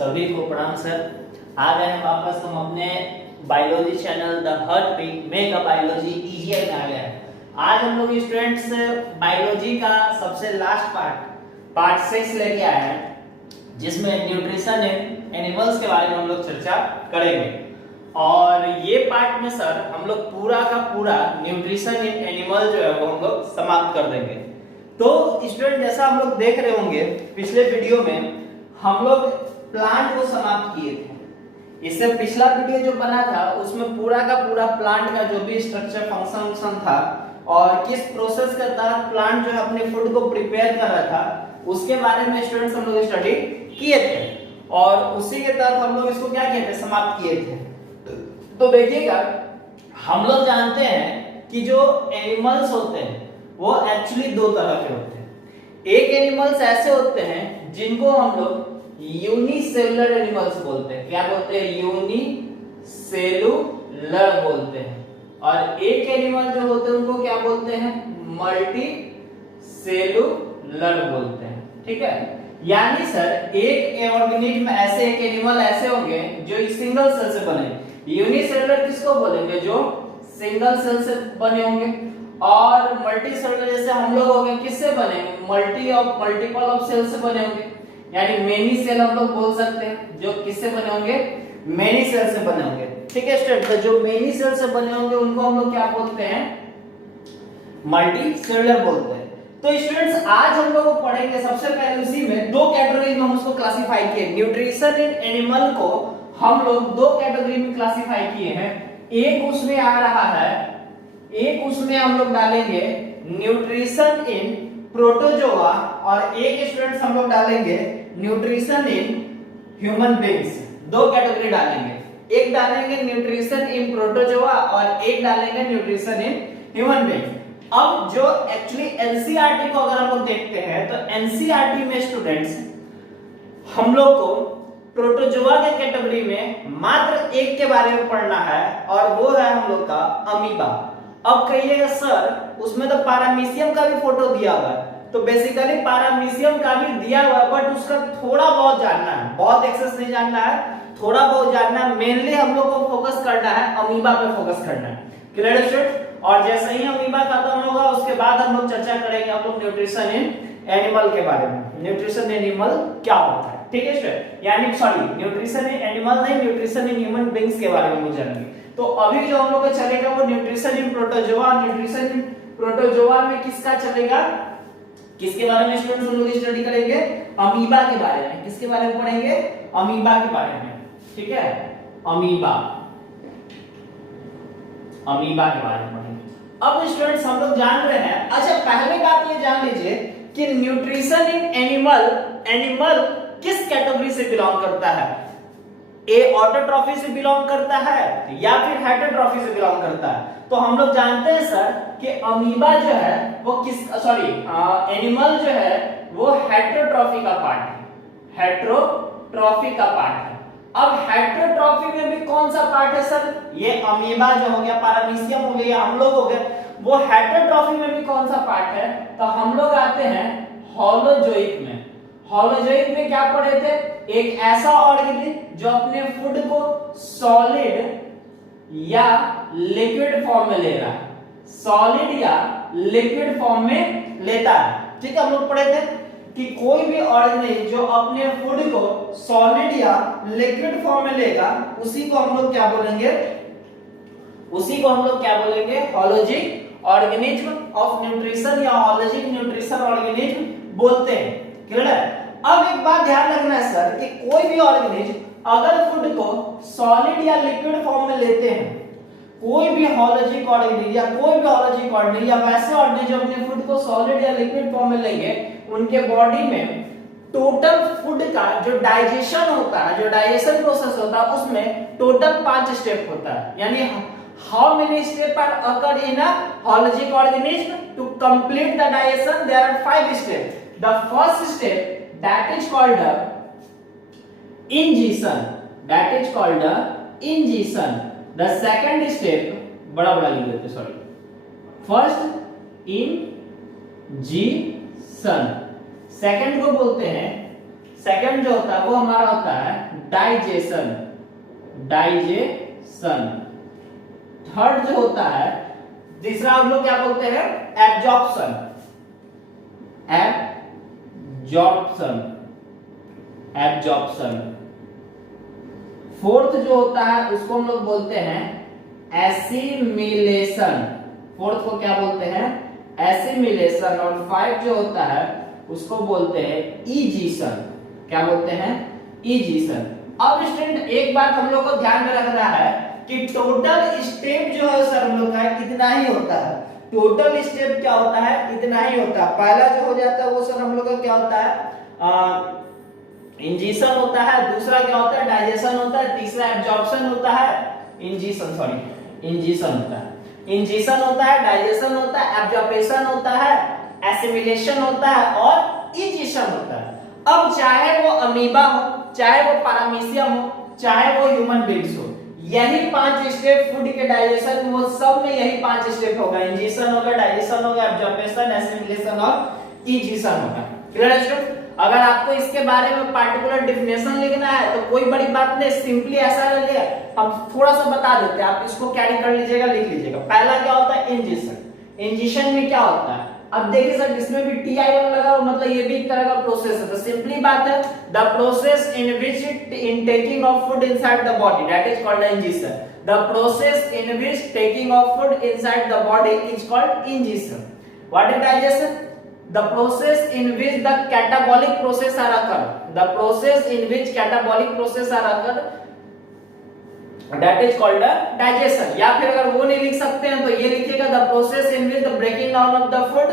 सभी को प्रणाम सर। आ गए हैं वापस हम अपने biology channel the heart beat make a biology easier में आ गए हैं। आज हम लोग स्टूडेंट्स बायोलॉजी का सबसे लास्ट पार्ट 6 लेके आए हैं, जिसमें न्यूट्रिशन इन एनिमल्स के बारे में हम लोग चर्चा करेंगे। और ये पार्ट में सर हम लोग पूरा का पूरा न्यूट्रिशन इन एनिमल जो है वो हम लोग समाप्त कर देंगे। तो स्टूडेंट जैसा हम लोग देख रहे होंगे पिछले वीडियो में हम लोग प्लांट को समाप्त किए थे। इससे पिछला वीडियो जो बना था उसमें पूरा का पूरा प्लांट का जो भी स्ट्रक्चर फंक्शन था और किस प्रोसेस के तहत प्लांट जो है अपने फूड को प्रिपेयर कर रहा था उसके बारे में स्टूडेंट्स हम लोग स्टडी किए थे और उसी के तहत हम लोग इसको क्या किए थे, समाप्त किए थे। तो देखिएगा, हम लोग जानते हैं कि जो एनिमल्स होते हैं वो एक्चुअली दो तरह के होते हैं। एक एनिमल्स ऐसे होते हैं जिनको हम लोग यूनिसेलुलर एनिमल्स बोलते हैं। क्या बोलते हैं? यूनिसेलुलर बोलते हैं। और एक एनिमल जो होते हैं उनको क्या बोलते हैं? मल्टी सेलुलर बोलते हैं। ठीक है, यानी सर एक ऑर्गेनिज्म ऐसे, एक एनिमल ऐसे होंगे जो सिंगल सेल से बने। यूनिसेलुलर किसको बोलेंगे? जो सिंगल सेल से बने होंगे। और मल्टी सेलुलर जैसे हम लोग हो गए, किससे बनेंगे? मल्टीपल ऑफ सेल से बने होंगे, यानी मेनी सेल हम लोग बोल सकते हैं। जो किससे बने होंगे? मेनी सेल से बने होंगे। ठीक है स्टूडेंट, तो जो मेनी सेल से बने होंगे उनको हम लोग क्या बोलते हैं? मल्टी सेलुलर बोलते हैं। तो स्टूडेंट्स आज हम लोग पढ़ेंगे सबसे पहले उसी में दो कैटेगरी में हम उसको क्लासिफाई किए। न्यूट्रिशन इन एनिमल को हम लोग दो कैटेगरी में क्लासिफाई किए हैं। एक उसमें आ रहा है, एक उसमें हम लोग डालेंगे न्यूट्रिशन इन प्रोटोजोआ और एक स्टूडेंट्स हम लोग डालेंगे न्यूट्रिशन इन ह्यूमन बीइंग्स। दो कैटेगरी डालेंगे, एक डालेंगे न्यूट्रिशन इन प्रोटोजोआ और एक डालेंगे न्यूट्रिशन इन ह्यूमन बीइंग्स। अब जो एक्चुअली एनसीईआरटी को अगर हम लोग देखते हैं तो एनसीईआरटी में स्टूडेंट्स हम लोग को प्रोटोजोआ के कैटेगरी में मात्र एक के बारे में पढ़ना है और वो है हम लोग का अमीबा। अब कहिएगा सर उसमें तो पैरामीशियम का भी फोटो दिया हुआ है, तो बेसिकली पैरामीशियम का भी दिया हुआ है बट उसका थोड़ा बहुत जानना है, बहुत एक्सेस नहीं जानना है, थोड़ा बहुत जानना है। मेनली हम लोग को फोकस करना है अमीबा पे, फोकस करना है। Clear students? और जैसे ही अमीबा खत्म होगा उसके बाद हम लोग चर्चा करेंगे हम लोग न्यूट्रिशन इन एनिमल के बारे में। न्यूट्रिशन इन एनिमल क्या होता है, ठीक है स्टूडेंट? यानी सॉरी, न्यूट्रिशन इन एनिमल नहीं, न्यूट्रिशन इन ह्यूमन बीइंग्स के बारे में हम जानेंगे। तो अभी जो हम लोग का चलेगा वो nutrition in protozoa. Nutrition in protozoa में किसका चलेगा, किसके बारे में स्टूडेंट्स हम लोग स्टडी करेंगे? अमीबा के बारे में। किसके बारे में पढ़ेंगे? अमीबा के बारे में। ठीक है, अमीबा, अमीबा के बारे में पढ़ेंगे। अब स्टूडेंट्स हम लोग जान रहे हैं, अच्छा पहले बात ये जान लीजिए कि न्यूट्रिशन इन एनिमल किस कैटेगरी से बिलोंग करता है? ए ऑटोट्रॉफी से बिलोंग करता है या फिर हेटेरोट्रॉफी से बिलोंग करता है? तो हम लोग जानते हैं सर कि अमीबा जो है वो एनिमल जो है वो हेटेरोट्रॉफी का पार्ट है, हेटेरोट्रॉफी का पार्ट है। अब हेटेरोट्रॉफी में भी कौन सा पार्ट है सर? ये अमीबा जो हो गया, पैरामीशियम हो गया, हम लोग हो गए, वो हेटेरोट्रॉफी में भी कौन सा पार्ट है? तो हम लोग आते हैं होलोजोइक में। होलोजोइक में क्या पढ़े थे? एक ऐसा ऑर्गेनिज्म जो अपने फूड को सॉलिड या लिक्विड फॉर्म में ले रहा है, सॉलिड या लिक्विड फॉर्म में लेता है। ठीक है, हम लोग पढ़े थे कि कोई भी ऑर्गेनिज्म जो अपने फूड को सॉलिड या लिक्विड फॉर्म में लेगा उसी को हम लोग क्या बोलेंगे? उसी को हम लोग क्या बोलेंगे? होलोजिक ऑर्गेनिज्म ऑफ न्यूट्रिशन या होलोजिक न्यूट्रिशन ऑर्गेनिज्म बोलते हैं। क्लियर है? अब एक बात ध्यान रखना है सर कि कोई भी ऑर्गेनिज्म अगर फूड को सॉलिड या लिक्विड फॉर्म में लेते हैं, कोई भी होलोजिक ऑर्गेनिज्म या कोई भी होलोजिक ऑर्गेनिज्म या वैसे ऑर्गेनिज्म जो अपने फूड को सॉलिड या लिक्विड फॉर्म में लेंगे, उनके बॉडी में टोटल फूड का जो डाइजेशन होता है, जो डाइजेशन प्रोसेस होता है, उसमें टोटल 5 स्टेप होता है। यानी how many step are occur in a holozoic organism to complete the digestion? There are 5 steps. The first step that is called ingestion, that is called ingestion. The second step बड़ा बड़ा लिख देते, sorry, first ingestion, second को बोलते हैं, second जो होता है वो हमारा होता है डाइजेशन, डाइजेशन। थर्ड जो होता है, तीसरा हम लोग क्या बोलते हैं, एब्जॉर्प्शन, एब्जॉर्प्शन, एब्जॉर्प्शन। फोर्थ जो होता है उसको हम लोग बोलते हैं एसिमिलेशन, फोर्थ को क्या बोलते हैं, एसिमिलेशन। और 5 जो होता है उसको बोलते हैं इजीशन, क्या बोलते हैं, इजीशन। अब स्टूडेंट एक बात हम लोग को ध्यान में रखना है कि टोटल स्टेप जो है सर हम लोग का कितना ही होता है, टोटल स्टेप क्या होता है, इतना ही होता है। पहला जो हो जाता है वो सर हम लोग का क्या होता है, इंजीशन होता है, दूसरा क्या होता है, डाइजेशन होता है, तीसरा एब्जॉर्प्शन होता है, इंजीशन होता है, इंजीशन होता है, डाइजेशन होता है, एब्जॉर्प्शन होता है, एसिमिलेशन होता है और इजीशन होता है। अब चाहे वो अमीबा हो, चाहे वो पैरामीशियम हो, चाहे वो ह्यूमन बींग्स हो, यही 5 स्टेप फूड के डाइजेशन, वो सब में यही 5 स्टेप होगा, इंजीशन होगा, डाइजेशन होगा, एब्जॉर्प्शन, एसिमिलेशन और इजीशन होगा। क्लियर है स्टूडेंट? अगर आपको इसके बारे में पार्टिकुलर डेफिनेशन लिखना है तो कोई बड़ी बात नहीं, सिंपली ऐसा ले हम थोड़ा सा बता देते हैं, आप इसको कैरी कर लीजिएगा, लिख लीजिएगा। पहला क्या होता है, इंजेक्शन। इंजेक्शन में क्या होता है, अब देखिए सर इसमें भी TI1 लगा हो, मतलब ये भी एक तरह का प्रोसेस है। तो सिंपली बात है, the process in which in taking of food inside the body, that is called injection. The process in which taking of food inside the body is called injection. What is digestion? The process in which the catabolic process are occur, the process in which catabolic process are occur, that is called a digestion। या फिर अगर वो नहीं लिख सकते हैं तो ये लिखिएगा the process in which the breaking down of the food,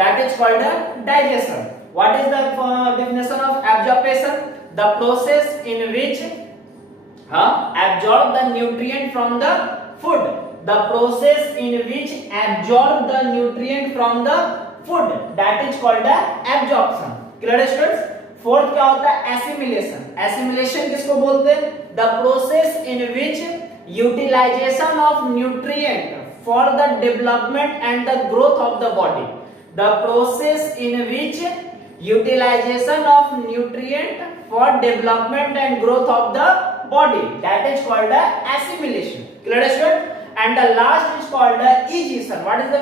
that is called a digestion। What is the definition of absorption? The process in which absorb the nutrient from the food, the process in which absorb the nutrient from the food, that is called the absorption। Clear है students? Fourth क्या होता है, assimilation. Assimilation किसको बोलते हैं, the process in which utilization of nutrient for the development and the growth of the body, the process in which utilization of nutrient for development and growth of the body, that is called the assimilation। Clear student? And the last is called the egestion। What is the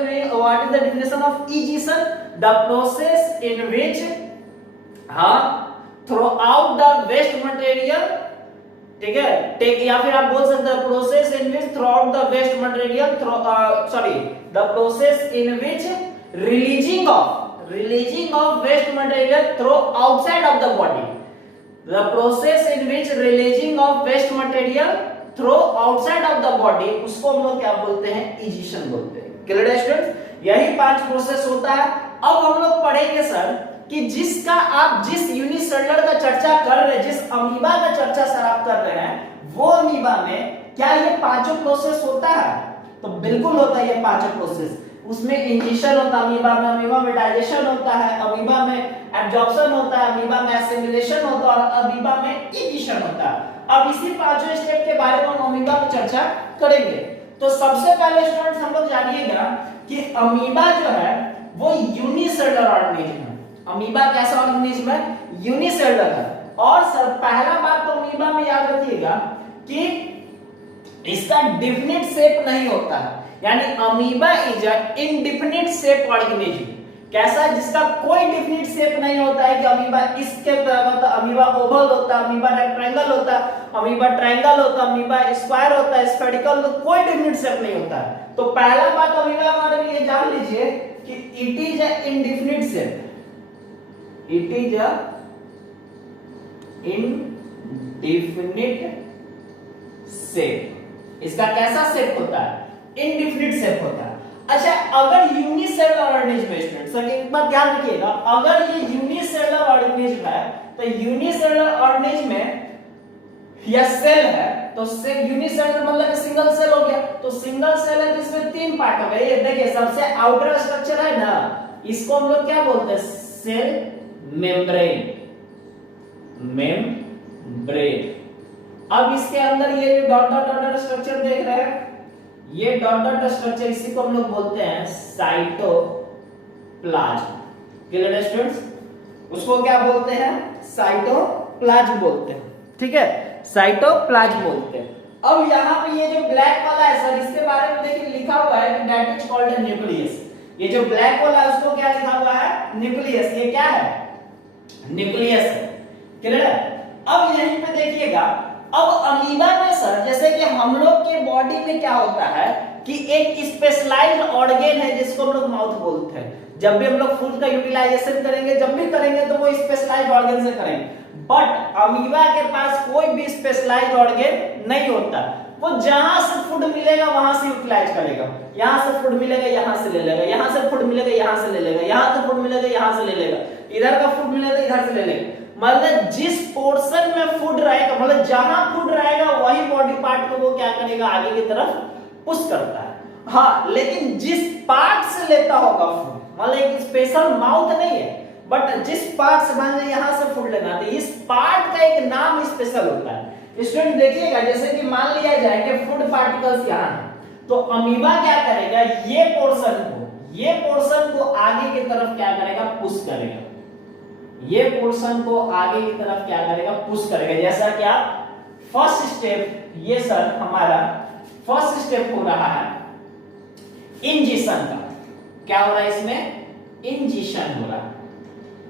definition of egestion? The process in which throughout the waste material, ठीक है, या फिर आप बोल सकते हैं process in which through the waste material, the process in which releasing of waste material through outside of the body, the process in which releasing of waste material throw outside of the body, उसको हम लोग क्या बोलते हैं, egestion बोलते हैं। Clear है students? यही 5 प्रोसेस होता है। अब हम लोग पढ़ेंगे सर कि जिसका आप जिस यूनिसेलुलर का चर्चा कर रहे हैं, जिस अमीबा का चर्चा सर आप कर रहे हैं, वो अमीबा में क्या ये 5 प्रोसेस होता है? तो बिल्कुल होता है ये 5 प्रोसेस। उसमें इंजेक्शन होता है अमीबा में डाइजेशन होता है, अमीबा में एब्जॉर्प्शन होता है, अमीबा में एसिमिलेशन होता है और अमीबा में इजेशन होता है। अब इसी 5 स्टेप के बारे में हम अमीबा में चर्चा करेंगे। तो सबसे पहले स्टूडेंट्स हम लोग जानिएगा कि अमीबा जो है वो यूनिसेलुलर ऑर्गेनिज्म है। अमीबा कैसा ऑर्गेनिज्म है? यूनिसेलुलर है। और सर पहला बात तो अमीबा में याद रखिएगा कि इसका डेफिनेट शेप नहीं होता है, यानी amoeba is a indefinite shape organism. कैसा? जिसका कोई डेफिनिट शेप नहीं होता है कि अमीबा इसके मतलब अमीबा ओवल होता है, अमीबा रेक्टेंगल होता है, अमीबा ट्रायंगल होता है, अमीबा स्क्वायर होता है, स्फेरिकल, तो कोई डेफिनिट शेप नहीं होता है। तो पहला बात अमीबा के बारे में ये जान लीजिए कि it is a indefinite shape, it is a indefinite shape. इसका कैसा शेप होता है? इनडेफिनिट शेप होता है। अच्छा, अगर यूनिसेलुलर ऑर्गेनिज्म है स्टूडेंट, सर एक बात ध्यान रखिएगा, अगर ये यूनिसेलुलर ऑर्गेनिज्म है तो यूनिसेलुलर ऑर्गेनिज्म में या सेल है तो सेल यूनिसेलुलर मतलब सिंगल सेल हो गया। तो सिंगल सेल है तो इसमें 3 पार्ट हो गए। ये देखिए सबसे आउटर स्ट्रक्चर है ना, इसको हम लोग क्या बोलते हैं? Cell membrane. अब इसके अंदर ये डॉट डॉट स्ट्रक्चर देख रहे हैं, ये डॉट डॉट स्ट्रक्चर, इसी को हम लोग बोलते हैं साइटोप्लाज्म। क्लियर है स्टूडेंट्स? उसको क्या बोलते हैं? साइटोप्लाज्म बोलते हैं। ठीक है, साइटोप्लाज्म बोलते हैं। अब यहाँ पे ये जो ब्लैक वाला है सर, इसके बारे में देखिए लिखा हुआ है कि दैट इज कॉल्ड न्यूक्लियस। ये जो ब्लैक वाला है उसको क्या लिखा हुआ है? न्यूक्लियस। ये क्या है? न्यूक्लियस है। क्लियर है? अब यहीं पे देखिएगा, अब अमीबा में सर जैसे कि हम लोग के बॉडी में क्या होता है कि एक स्पेशलाइज्ड ऑर्गन है जिसको हम लोग माउथ बोलते हैं। जब भी हम लोग फूड का यूटिलाइजेशन करेंगे, जब भी करेंगे तो वो स्पेशलाइज्ड ऑर्गन से करेंगे। बट अमीबा के पास कोई भी स्पेशलाइज्ड ऑर्गन नहीं होता। वो जहां से फूड मिलेगा वहां से यूटिलाइज करेगा। यहां से फूड मिलेगा यहां से ले लेगा, यहां से फूड मिलेगा यहां से ले लेगा, यहां से फूड मिलेगा यहां से ले लेगा, इधर का फूड मिलेगा इधर से ले लेगा। मतलब जिस पोर्शन में फूड रहेगा, मतलब जहां फूड रहेगा वही बॉडी पार्ट को वो क्या करेगा? आगे की तरफ पुश करता है। हाँ, लेकिन जिस पार्ट से लेता होगा फूड, मतलब एक स्पेशल माउथ नहीं है, बट जिस पार्ट से मान लीजिए यहां से फूड लेना, तो इस पार्ट का एक नाम स्पेशल होता है। स्टूडेंट देखिएगा, जैसे कि मान लिया जाए कि फूड पार्टिकल्स यहां है, तो अमीबा क्या करेगा? ये पोर्शन को आगे की तरफ क्या करेगा? पुश करेगा। ये पोर्शन को आगे की तरफ क्या करेगा? पुश करेगा। जैसा कि आप फर्स्ट स्टेप, ये सर हमारा फर्स्ट स्टेप हो रहा है इंजेक्शन का। क्या हो रहा है इसमें? इंजेक्शन हो रहा है,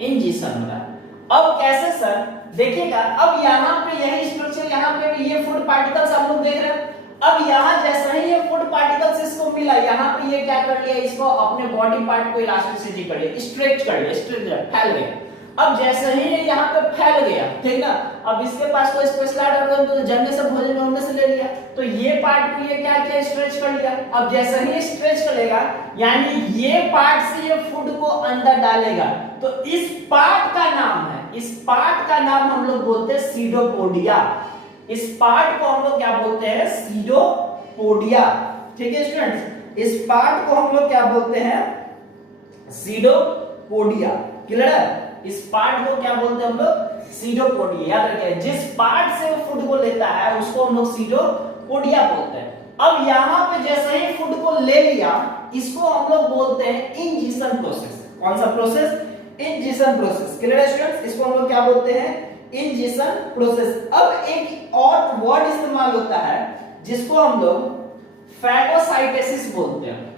इंजेक्शन हो रहा है। अब कैसे सर? देखिएगा, अब यहाँ पे यही स्ट्रक्चर, यहाँ पे भी ये फूड पार्टिकल्स हम लोग देख रहे हैं। अब यहाँ जैसा ही ये फूड पार्टिकल्स इसको मिला, यहाँ पे ये क्या कर लिया? इसको अपने बॉडी पार्ट को इलास्टिसिटी कर लिया, स्ट्रेच कर लिया, फैल गया। अब जैसे ही ये यहाँ पे फैल गया, ठीक ना, अब इसके पास कोई स्पेशलाइज्ड ऑर्गन तो जन्ने से भोजन उनमें से ले लिया, तो ये पार्ट को ये क्या किया? स्ट्रेच कर लिया। अब जैसे ही स्ट्रेच करेगा, यानी ये पार्ट से ये फूड को अंदर डालेगा, तो इस पार्ट का नाम है, इस पार्ट का नाम हम लोग बोलते हैं सीडोपोडिया। इस पार्ट को हम लोग क्या बोलते हैं? सीडोपोडिया। ठीक है स्टूडेंट्स, इस पार्ट को हम लोग क्या बोलते हैं? सीडोपोडिया। क्लियर है? इस पार्ट को क्या बोलते हैं हम लोग? सीडोपोडिया। याद रखिए, जिस पार्ट से वो फूड को लेता है उसको हम लोग सीडोपोडिया बोलते हैं। अब यहाँ पे जैसे ही फूड को ले लिया, इसको हम लोग बोलते हैं इंजेक्शन प्रोसेस। कौन सा process? Injection process. Clear students, इसको हम लोग क्या बोलते हैं? Injection process. अब एक और वर्ड इस्तेमाल होता है जिसको हम लोग फैगोसाइटोसिस बोलते हैं।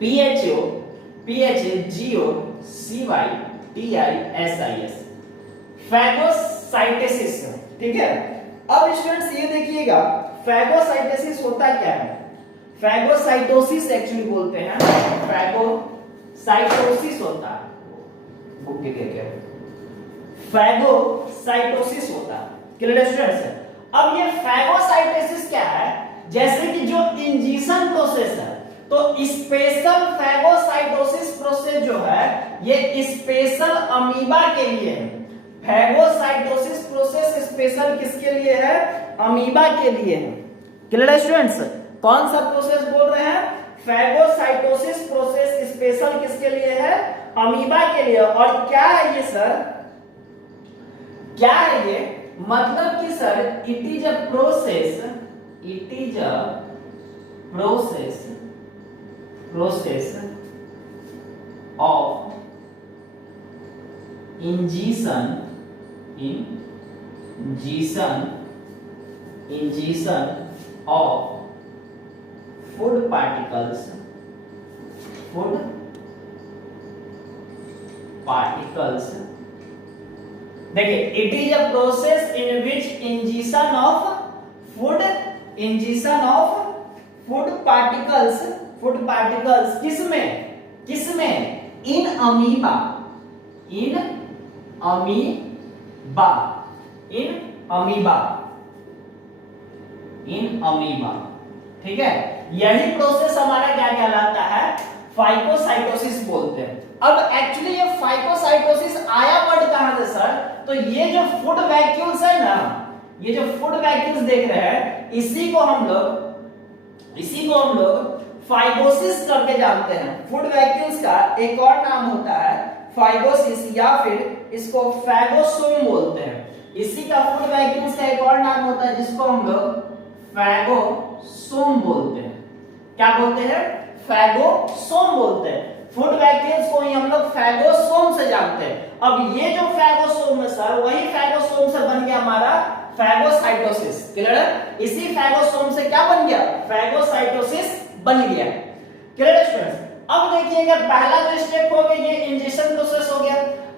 PHAGOCYTISIS, phagocytosis. ठीक है? अब स्टूडेंट्स ये देखिएगा, फैगोसाइटोसिस होता क्या है? फैगोसाइटोसिस एक्चुअली बोलते हैं, फैगोसाइटोसिस होता है, बुक के क्या फैगोसाइटोसिस होता है। Clear students? अब ये फैगोसाइटोसिस क्या है? जैसे कि जो इंजेक्शन प्रोसेस है, तो स्पेशल फैगोसाइटोसिस प्रोसेस जो है ये स्पेशल अमीबा के लिए है। फैगोसाइटोसिस प्रोसेस स्पेशल किसके लिए है? अमीबा के लिए है। Clear students? कौन सा प्रोसेस बोल रहे हैं? फैगोसाइटोसिस प्रोसेस स्पेशल किसके लिए है? अमीबा के लिए। और क्या है ये सर? क्या है ये? मतलब कि sir it is a process, it is a process of ingestion of food particles देखिए, it is a process in which injection of food particles किसमें? In amoeba. ठीक है? यही प्रोसेस हमारा क्या कहलाता है? फाइकोसाइटोसिस बोलते हैं। अब एक्चुअली ये फाइकोसाइटोसिस आया वर्ड कहां से सर? तो ये जो फूड वैक्यूल्स है ना, ये जो फूड वैक्यूल्स देख रहे हैं, इसी को हम लोग फाइगोसिस करके जानते हैं। फूड वैक्यूल्स का एक और नाम होता है फाइगोसिस, या फिर इसको फैगोसोम बोलते हैं। इसी का फूड वैक्यूल्स का एक और नाम होता है जिसको हम लोग फैगोसोम बोलते हैं। क्या बोलते हैं? फैगोसोम बोलते हैं। फूड वैक्यूल्स को ही हम लोग फैगोसोम से जानते हैं। अब ये जो फैगोसोम है सर, वही फैगोसोम से बन गया हमारा फैगोसाइटोसिस। क्लियर है? इसी फैगोसोम से क्या बन गया? फैगोसाइटोसिस बन गया। क्लियर है स्टूडेंट्स? अब देखिएगा पहला जो स्टेप हो गया ये इंजेक्शन प्रोसेस हो गया।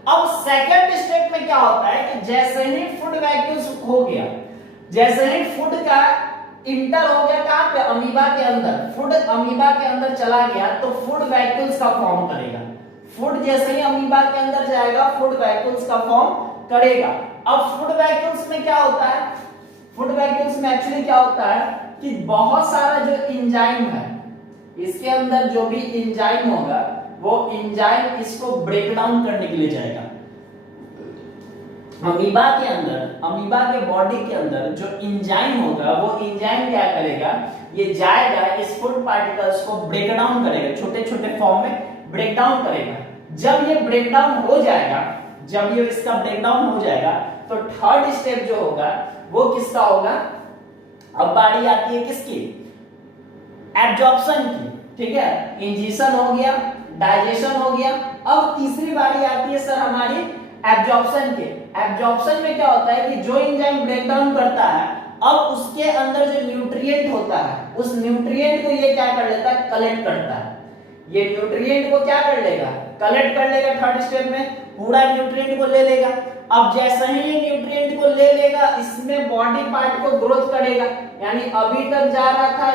अब सेकंड स्टेप में क्या होता है कि जैसे ही फूड वैक्यूल्स हो गया, जैसे ही फूड का इंटर हो गया कहां पे? अमीबा के अंदर। फूड अमीबा के अंदर चला गया तो फूड वैक्यूल्स का फॉर्म करेगा। फूड जैसे ही अमीबा के अंदर जाएगा फूड वैक्यूल्स का फॉर्म करेगा। अब फूड वैक्यूल्स में क्या होता है? फूड वैक्यूल्स में एक्चुअली क्या होता है कि बहुत सारा जो एंजाइम है, इसके अंदर जो भी एंजाइम होगा वो एंजाइम इसको ब्रेक डाउन करने के लिए जाएगा। अमीबा के अंदर, अमीबा के बॉडी के अंदर जो एंजाइम होगा वो एंजाइम क्या करेगा? ये जाएगा इस फूड पार्टिकल्स को ब्रेक डाउन करेगा, छोटे छोटे फॉर्म में ब्रेक डाउन करेगा। जब ये ब्रेक डाउन हो जाएगा, जब ये इसका ब्रेक डाउन हो जाएगा तो थर्ड स्टेप जो होगा वो किसका होगा? अब बारी आती है किसकी? एब्जॉर्प्शन की। ठीक है, इंजेक्शन हो गया, डाइजेशन हो गया। अब तीसरी बारी आती है सर हमारी एब्जॉर्प्शन के। एब्जॉर्प्शन में क्या होता है कि जो एंजाइम ब्रेक डाउन करता है, अब उसके अंदर जो न्यूट्रिएंट होता है उस न्यूट्रिएंट को ये क्या कर लेता है? कलेक्ट करता है। ये न्यूट्रिएंट को क्या कर लेगा? कलेक्ट कर लेगा। थर्ड स्टेप में पूरा न्यूट्रिएंट को ले लेगा। अब जैसे ही ये न्यूट्रिएंट को ले लेगा, इसमें बॉडी पार्ट को ग्रोथ करेगा। यानी अभी तक जा रहा था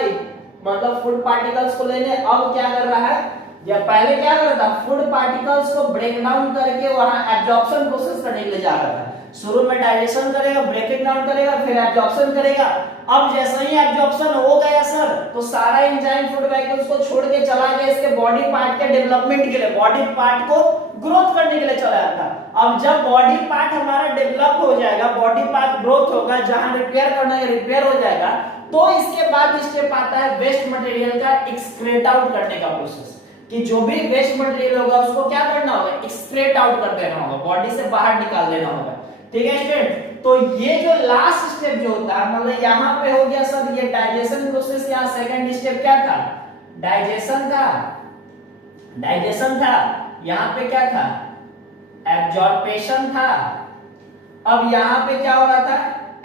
मतलब फूड पार्टिकल्स को लेने, अब क्या कर रहा है? या पहले क्या कर रहा था? फूड पार्टिकल्स को ब्रेक डाउन करके वहां एब्जॉर्प्शन प्रोसेस करने के लिए जा रहा था। शुरू में डाइजेशन करेगा, ब्रेकिंग डाउन करेगा, फिर एब्जॉर्प्शन करेगा। अब जैसे ही एब्जॉर्प्शन हो गया सर, तो सारा एंजाइम फूड वैक्यूल्स को छोड़ के चला गया इसके बॉडी पार्ट के डेवलपमेंट के लिए, बॉडी पार्ट को ग्रोथ करने के लिए चला जाता। अब जब बॉडी पार्ट हमारा डेवलप हो जाएगा, बॉडी पार्ट ग्रोथ होगा, जहां रिपेयर करना है रिपेयर हो जाएगा, तो इसके बाद स्टेप आता है वेस्ट मटेरियल का एक्सक्रेट आउट करने का प्रोसेस। कि जो भी वेस्ट मटेरियल होगा उसको क्या करना होगा? एक्सक्रेट आउट कर देना होगा, बॉडी से बाहर निकाल देना होगा। ठीक है स्टूडेंट? तो ये जो लास्ट स्टेप जो होता है, मतलब यहाँ पे हो गया सर ये डाइजेशन प्रोसेस। यहाँ सेकंड स्टेप क्या था? डाइजेशन था। डाइजेशन था। यहाँ पे क्या था? एब्जॉर्प्शन था। अब यहाँ पे क्या हो रहा था?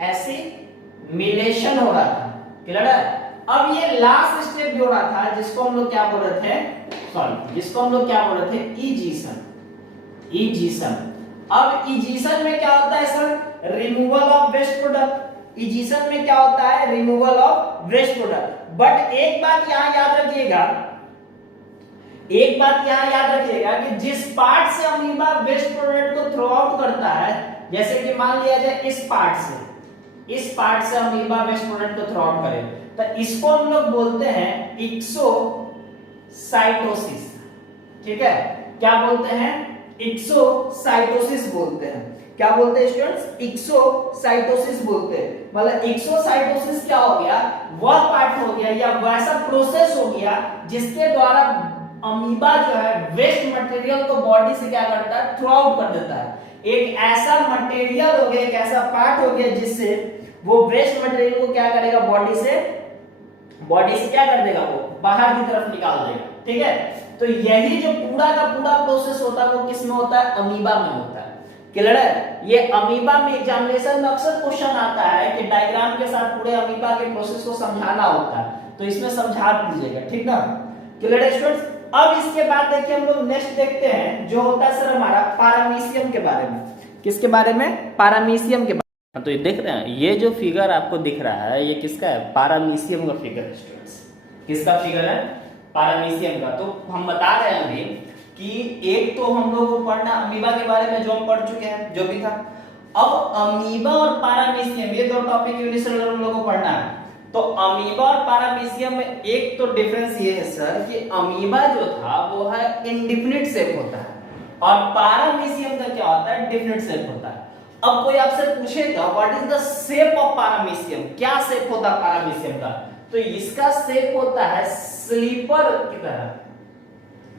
एसिमिलेशन हो रहा था। क्लियर है? अब ये लास्ट स्टेप जो हो रहा था जिसको हम लोग क्या बोल रहे थे? सॉरी, जिसको हम लोग क्या बोल रहे थे? इजीशन। इजीशन। अब इजीशन में क्या होता है sir? Removal of waste product. Egestion में क्या होता है? Removal of waste product. But एक बात यहां याद रखिएगा, एक बात यहां याद रखिएगा कि जिस पार्ट से अमीबा वेस्ट प्रोडक्ट को थ्रो आउट करता है, जैसे कि मान लिया जाए इस पार्ट से, इस पार्ट से अमीबा वेस्ट प्रोडक्ट को थ्रो आउट करे, तो इसको हम लोग बोलते हैं एक्सोसाइटोसिस। ठीक है, क्या बोलते हैं? एक्सोसाइटोसिस बोलते हैं। क्या बोलते हैं स्टूडेंट्स? एक्सोसाइटोसिस बोलते हैं। मतलब एक्सोसाइटोसिस क्या हो गया? वह पार्ट हो गया या वैसा प्रोसेस हो गया जिसके द्वारा अमीबा जो है वेस्ट मटेरियल को बॉडी से क्या करता है? थ्रो आउट कर देता है। एक ऐसा मटेरियल हो गया, एक ऐसा पार्ट हो गया जिससे वो वेस्ट मटेरियल को क्या करेगा? बॉडी से क्या कर देगा? वो बाहर की तरफ निकाल देगा। ठीक है, तो यही जो पूरा का पूरा प्रोसेस होता है वो किस में होता है? अमीबा में होता है। क्लियर है? ये अमीबा में एग्जामिनेशन में अक्सर क्वेश्चन आता है कि डायग्राम के साथ पूरे अमीबा के प्रोसेस को समझाना होता है, तो इसमें समझा दीजिएगा। ठीक ना? क्लियर है स्टूडेंट्स? अब इसके बाद देखिए हम लोग नेक्स्ट देखते हैं जो होता है सर हमारा पारामीशियम के बारे में। किसके बारे में? पारामीशियम के बारे में। तो ये देख रहे हैं, ये जो फिगर आपको दिख रहा है ये किसका है? पारामीशियम का फिगर है स्टूडेंट्स। किसका फिगर है? पारामीशियम का। तो हम बता रहे हैं अभी कि एक तो हम लोग को पढ़ना अमीबा के बारे में जो हम पढ़ चुके हैं, जो भी था। अब अमीबा और पारामीशियम ये दो टॉपिक यूनिसेलुलर हम लोग को पढ़ना है। तो अमीबा और पारामीशियम में एक तो डिफरेंस ये है सर कि अमीबा जो था वो है इंडिफिनिट शेप होता है और पारामीशियम का क्या होता है? डिफिनिट शेप होता है। अब कोई आपसे पूछेगा what is the shape of paramecium, क्या शेप होता है पारामीशियम का? तो इसका शेप होता है स्लीपर की तरह।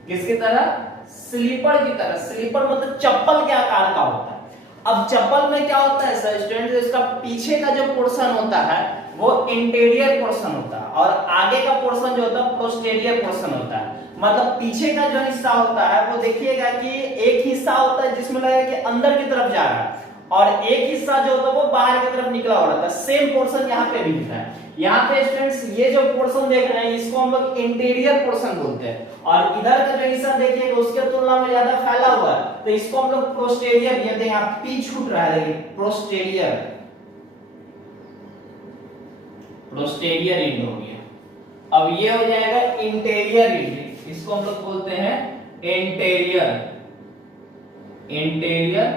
किसकी तरह? स्लीपर की तरह। स्लीपर मतलब चप्पल के आकार का होता है। अब चप्पल में क्या होता है सर स्टूडेंट? इसका पीछे का जो पोर्शन होता है वो इंटीरियर पोर्शन होता है और आगे का पोर्शन जो होता है पोस्टेरियर पोर्शन होता है। मतलब पीछे का जो हिस्सा होता है वो देखिएगा कि एक हिस्सा होता है जिसमें लगेगा कि अंदर की तरफ जा रहा है और एक हिस्सा जो होता है वो बाहर की तरफ निकला हो रहा था। सेम पोर्शन यहाँ पे भी दिखता है। यहाँ पे स्टूडेंट्स ये जो पोर्शन देख रहे हैं इसको हम लोग इंटीरियर पोर्शन बोलते हैं और इधर का जो हिस्सा देखिएगा उसके तुलना में ज्यादा फैला हुआ है तो इसको हम लोग पोस्टेरियर, ये देखिए यहाँ पी छूट रहा है, पोस्टेरियर, पोस्टेरियर एंड हो गया। अब ये हो जाएगा इंटीरियर एंड, इसको हम लोग बोलते हैं इंटीरियर, इंटीरियर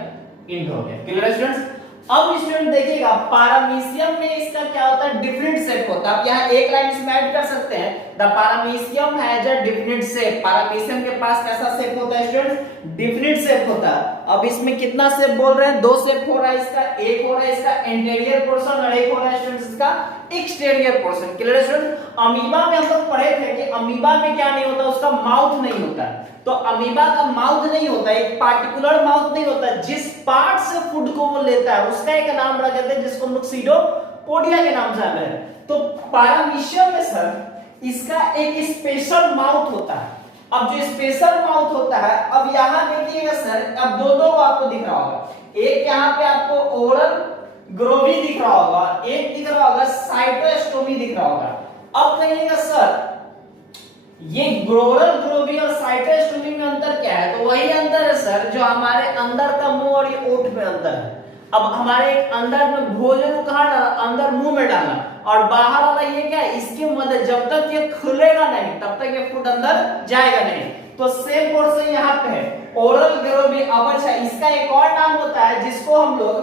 एंड हो गया। Clear students? अब स्टूडेंट देखिएगा पारामीशियम में इसका क्या होता है, डिफरेंट शेप होता है। आप यहाँ एक लाइन इसमें ऐड कर सकते हैं, the paramecium has a different shape. Paramecium के पास कैसा शेप होता है स्टूडेंट्स? डिफरेंट शेप होता है। अब इसमें कितना शेप बोल रहे हैं? दो शेप हो रहा है इसका, एक हो रहा है इसका इंटीरियर पोर्शन और एक हो रहा है स्टूडेंट्स इसका exterior portion. Clear student? Amoeba में हम लोग पढ़े थे कि अमीबा में क्या नहीं होता, उसका माउथ नहीं होता। तो अमीबा का माउथ नहीं होता, एक पार्टिकुलर माउथ नहीं होता, जिस पार्ट से फूड को वो लेता है उसका एक नाम रख देते हैं जिसको हम लोग सीडोपोडिया के नाम से जानते हैं। तो पारामीशियम में सर इसका एक स्पेशल माउथ होता है। अब जो स्पेशल माउथ होता है, अब यहां देखिएगा सर, अब दो आपको दिख रहा होगा, एक यहाँ पे आपको ओरल ग्रोवी दिख रहा होगा, एक दिख रहा होगा साइटोस्टोमी दिख रहा होगा। अब कहिएगा सर ये ग्रोरल ग्रोवी और साइटोस्टोमी में अंतर क्या है? तो वही अंतर है सर जो हमारे अंदर का मुंह और ये ओठ में अंतर है। अब हमारे एक अंदर में भोजन को कहां डाला, अंदर मुंह में डाला, और बाहर वाला ये क्या है, इसकी मदद, जब तक ये खुलेगा नहीं तब तक ये फूड अंदर जाएगा नहीं। तो सेम पोर्शन यहाँ पे है ओरल ग्रोवी। अब अच्छा इसका एक और नाम होता है जिसको हम लोग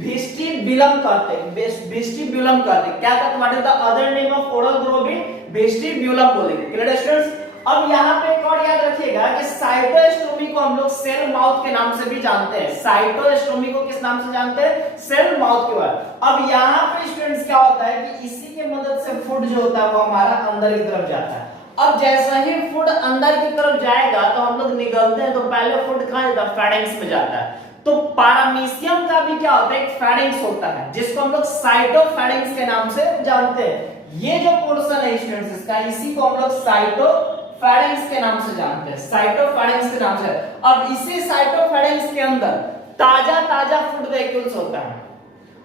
वेस्टिब्युलम कहते हैं, वेस्टिब्युलम कहते हैं। क्या कहते हैं? What is the other name of oral groove? Vestibulum बोलेंगे। Clear students? अब यहाँ पे एक और याद रखिएगा कि साइटोस्टोमी को हम लोग सेल माउथ के नाम से भी जानते हैं। साइटोस्टोमी को किस नाम से जानते हैं? सेल माउथ के बाद। अब यहाँ पे स्टूडेंट्स क्या होता है कि इसी के मदद से फूड जो होता है वो हमारा अंदर की तरफ जाता है। अब जैसा ही फूड अंदर की तरफ जाएगा तो हम लोग निकलते हैं तो पहले फूड कहां जाता है? फेरिंक्स में जाता है। तो पारामीशियम का भी क्या होता है? एक फेरिंक्स होता है जिसको हम लोग साइटोफेरिंक्स के नाम से जानते हैं। ये जो पोर्शन है स्टूडेंट्स इसका, इसी को हम लोग साइटोफेरिंक्स के नाम से जानते हैं, साइटोफेरिंक्स के नाम से। अब इसी साइटोफेरिंक्स के अंदर ताजा ताजा फूड वैक्यूल्स होता है।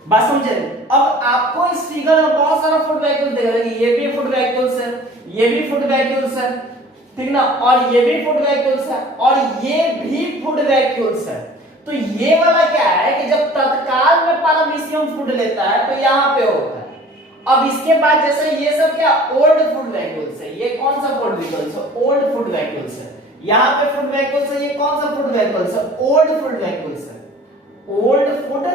बात समझे? अब आपको इस फिगर में बहुत सारा फूड वैक्यूल दिखेगा, ये भी फूड वैक्यूल्स है, ये भी फूड वैक्यूल्स है, ठीक ना, और ये भी फूड वैक्यूल्स है, और ये भी फूड वैक्यूल्स है। तो ये वाला क्या है कि जब तत्काल में पारामीशियम फूड लेता है तो यहाँ पे होता है। अब इसके बाद जैसे ये सब क्या ओल्ड फूड वैक्यूल्स है, ये कौन सा फूड वैक्यूल्स है? ओल्ड फूड वैक्यूल्स है। यहाँ पे फूड वैक्यूल्स है, ये कौन सा फूड वैक्यूल्स है? ओल्ड फूड वैक्यूल्स है, ओल्ड फूड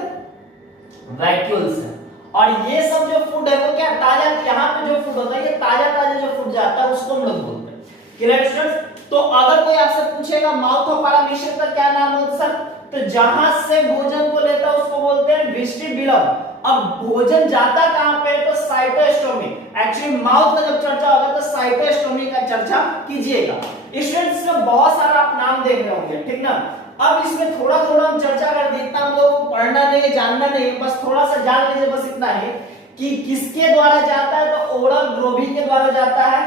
वैक्यूल्स है। और ये सब जो फूड है वो क्या ताजा, यहाँ पे जो फूड होता है ये ताजा ताजा जो फूड जाता है उसको हम लोग बोलते हैं। Clear students? तो अगर कोई आपसे पूछेगा माउथ ऑफ पारामीशियम का क्या नाम होता है सर, तो जहां से भोजन को लेता है उसको बोलते हैं वेस्टिब्युलम। अब भोजन जाता कहां पे? तो साइटोस्टोमी। एक्चुअली माउथ का जब चर्चा होगा तो साइटोस्टोमी का चर्चा कीजिएगा। स्टूडेंट्स में बहुत सारा आप नाम देख रहे होंगे, ठीक ना। अब इसमें थोड़ा थोड़ा हम चर्चा कर देते हैं, हम लोग को पढ़ना नहीं जानना नहीं, बस थोड़ा सा जान लीजिए, बस इतना है कि किसके द्वारा जाता है? तो ओरल ग्रोवी के द्वारा जाता है।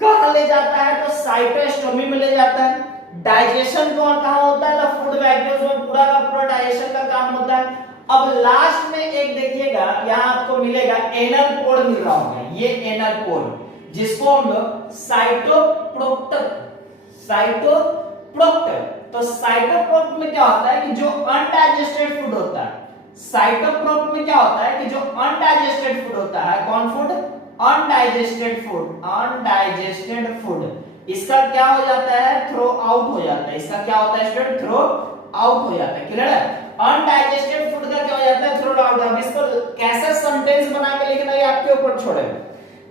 कहां ले जाता है? तो साइटोस्टोमी में ले जाता है। डाइजेशन कहां होता है? तो फूड वैक्यूल्स में पूरा का पूरा डाइजेशन का काम होता है। अब लास्ट में एक देखिएगा, यहां आपको मिलेगा एनल पोर मिल रहा होगा, ये एनल पोर जिसको हम लोग साइटोप्रोक्टर, साइटोप्रोक्टर। तो साइटोप्रोक्ट में क्या होता है कि जो अनडाइजेस्टेड फूड होता है, साइटोप्रोक्ट में क्या होता है कि जो अनडाइजेस्टेड फूड होता है, कौन food? Undigested food, undigested food, इसका क्या हो जाता है? थ्रो आउट हो जाता है। इसका क्या होता है स्टूडेंट? थ्रो आउट हो जाता है। क्लियर है? अनडाइजेस्टेड फूड का क्या हो जाता है? Throw out. अब इसको कैसे सेंटेंस बना के लिखना है आपके ऊपर छोड़े।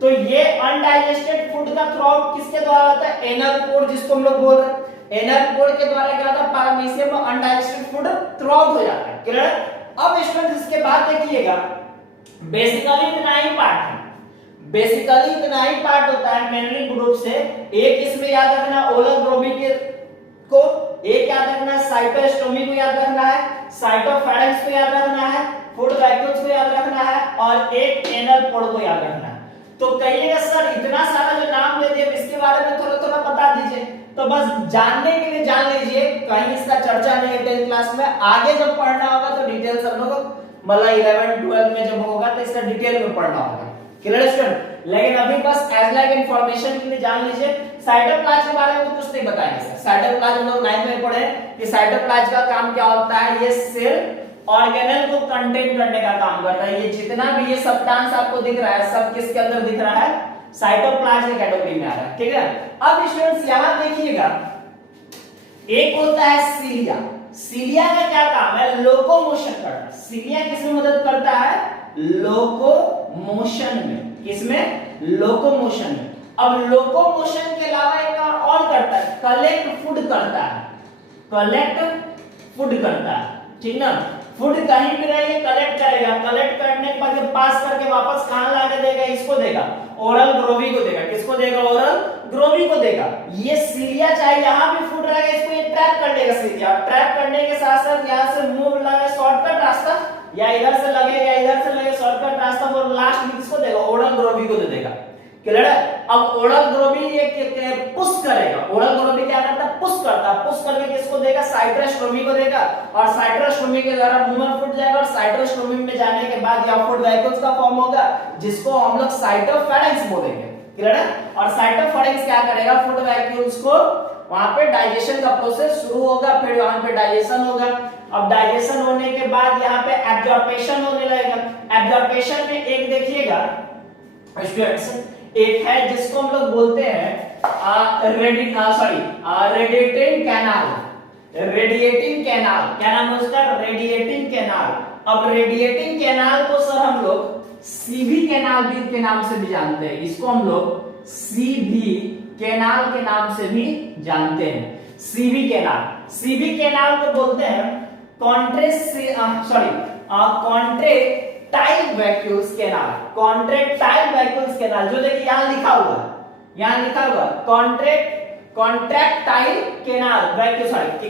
तो ये अनडाइजेस्टेड फूड का थ्रो आउट किसके द्वारा होता है? एनल पोर, जिसको हम लोग बोल रहे हैं। एनल पोर के द्वारा क्या होता है? पारामीशियम में अनडाइजेस्टेड फूड थ्रो आउट हो जाता है। क्लियर? अब स्टूडेंट इसके बाद देखिएगा बेसिकली इतना ही पार्ट है, बेसिकली इतना ही पार्ट होता है मेनली ग्रुप से। एक इसमें याद रखना ओरल ग्रोवी को, एक याद रखना है साइटोस्टोमी को याद रखना है, साइटोफेरिंक्स को याद रखना है, फूड वैक्यूल्स को याद रखना है, और एक एनल पोर को याद रखना है। तो कहिएगा सर इतना सारा जो नाम ले दिए इसके बारे में थोड़ा थोड़ा बता दीजिए। तो बस जानने के लिए जान लीजिए, कहीं इसका चर्चा नहीं है 10th क्लास में, आगे जब पढ़ना होगा तो डिटेल सब लोग मतलब 11 12 में जब होगा तो इसका डिटेल में पढ़ना होगा। Clear student? लेकिन अभी बस एज लाइक इंफॉर्मेशन के लिए जान लीजिए। साइटोप्लाज्म के बारे में तो कुछ नहीं बताएंगे सर। साइटोप्लाज्म लोग 9th में पढ़े कि साइटोप्लाज्म का काम क्या होता है, ये सेल ऑर्गेनेल को कंटेन करने का काम करता है। ये जितना भी ये सब्सटेंस आपको दिख रहा है सब किसके अंदर दिख रहा है, साइटोप्लाज्म कैटेगरी में आ रहा है। ठीक है, अब स्टूडेंट्स यहां देखिएगा, एक होता है सीलिया। सीलिया का क्या काम है, लोकोमोशन करना। सीलिया किसमें मदद करता है, लोकोमोशन में। किसमें, लोकोमोशन में। अब लोकोमोशन के अलावा एक और करता है, कलेक्ट फूड करता है। कलेक्ट फूड करता है, ठीक ना। फूड कहीं भी रहे कलेक्ट करेगा, कलेक्ट करने के बाद जब पास करके वापस कहां लाके देगा, इसको देगा, ओरल ग्रोवी को देगा। किसको देगा, ओरल ग्रोवी को देगा। ये सीलिया चाहे यहां भी फूड रहेगा, इसको ये ट्रैप कर लेगा। सीलिया ट्रैप करने के साथ साथ यहां से मूव लगे शॉर्टकट रास्ता, या इधर से लगे या इधर से लगे शॉर्टकट रास्ता, वो लास्ट में किसको देगा, ओरल ग्रोवी को दे देगा। क्लियर है? अब ओरल ग्रोवी ये पुश करेगा। ओरल ग्रोवी क्या करता है, पुश करता है। पुश करके किसको देगा, साइटोस्टोमी को देगा, और साइटोस्टोमी के द्वारा मूवमेंट फूट जाएगा, और साइटोस्टोमी में जाने के बाद यहां फूड वेहिकल्स का फॉर्म होगा, जिसको हम लोग साइटोफेरेंक्स बोलेंगे। क्लियर है? और साइटोफेरेंक्स क्या करेगा, फूड वेहिकल्स को वहां पे डाइजेशन का प्रोसेस शुरू होगा, फिर वहां पे डाइजेशन होगा। अब डाइजेशन होने के बाद यहाँ पे एब्जॉर्प्शन होने लगेगा। एब्जॉर्प्शन में एक देखिएगा स्टूडेंट्स, एक है जिसको हम लोग बोलते हैं रेडिएटिंग कैनाल। रेडिएटिंग कैनाल, क्या नाम है उसका, रेडिएटिंग कैनाल। अब रेडिएटिंग कैनाल को सर हम लोग सीवी कैनाल भी के नाम से भी जानते हैं। इसको हम लोग सीवी कैनाल के नाम से भी जानते हैं। सीवी कैनाल, सीवी कैनाल को बोलते हैं contractile vacuoles canal. Contractile vacuoles canal, जो देखिए यहां लिखा हुआ, यहां लिखा हुआ contractile canal vacuole,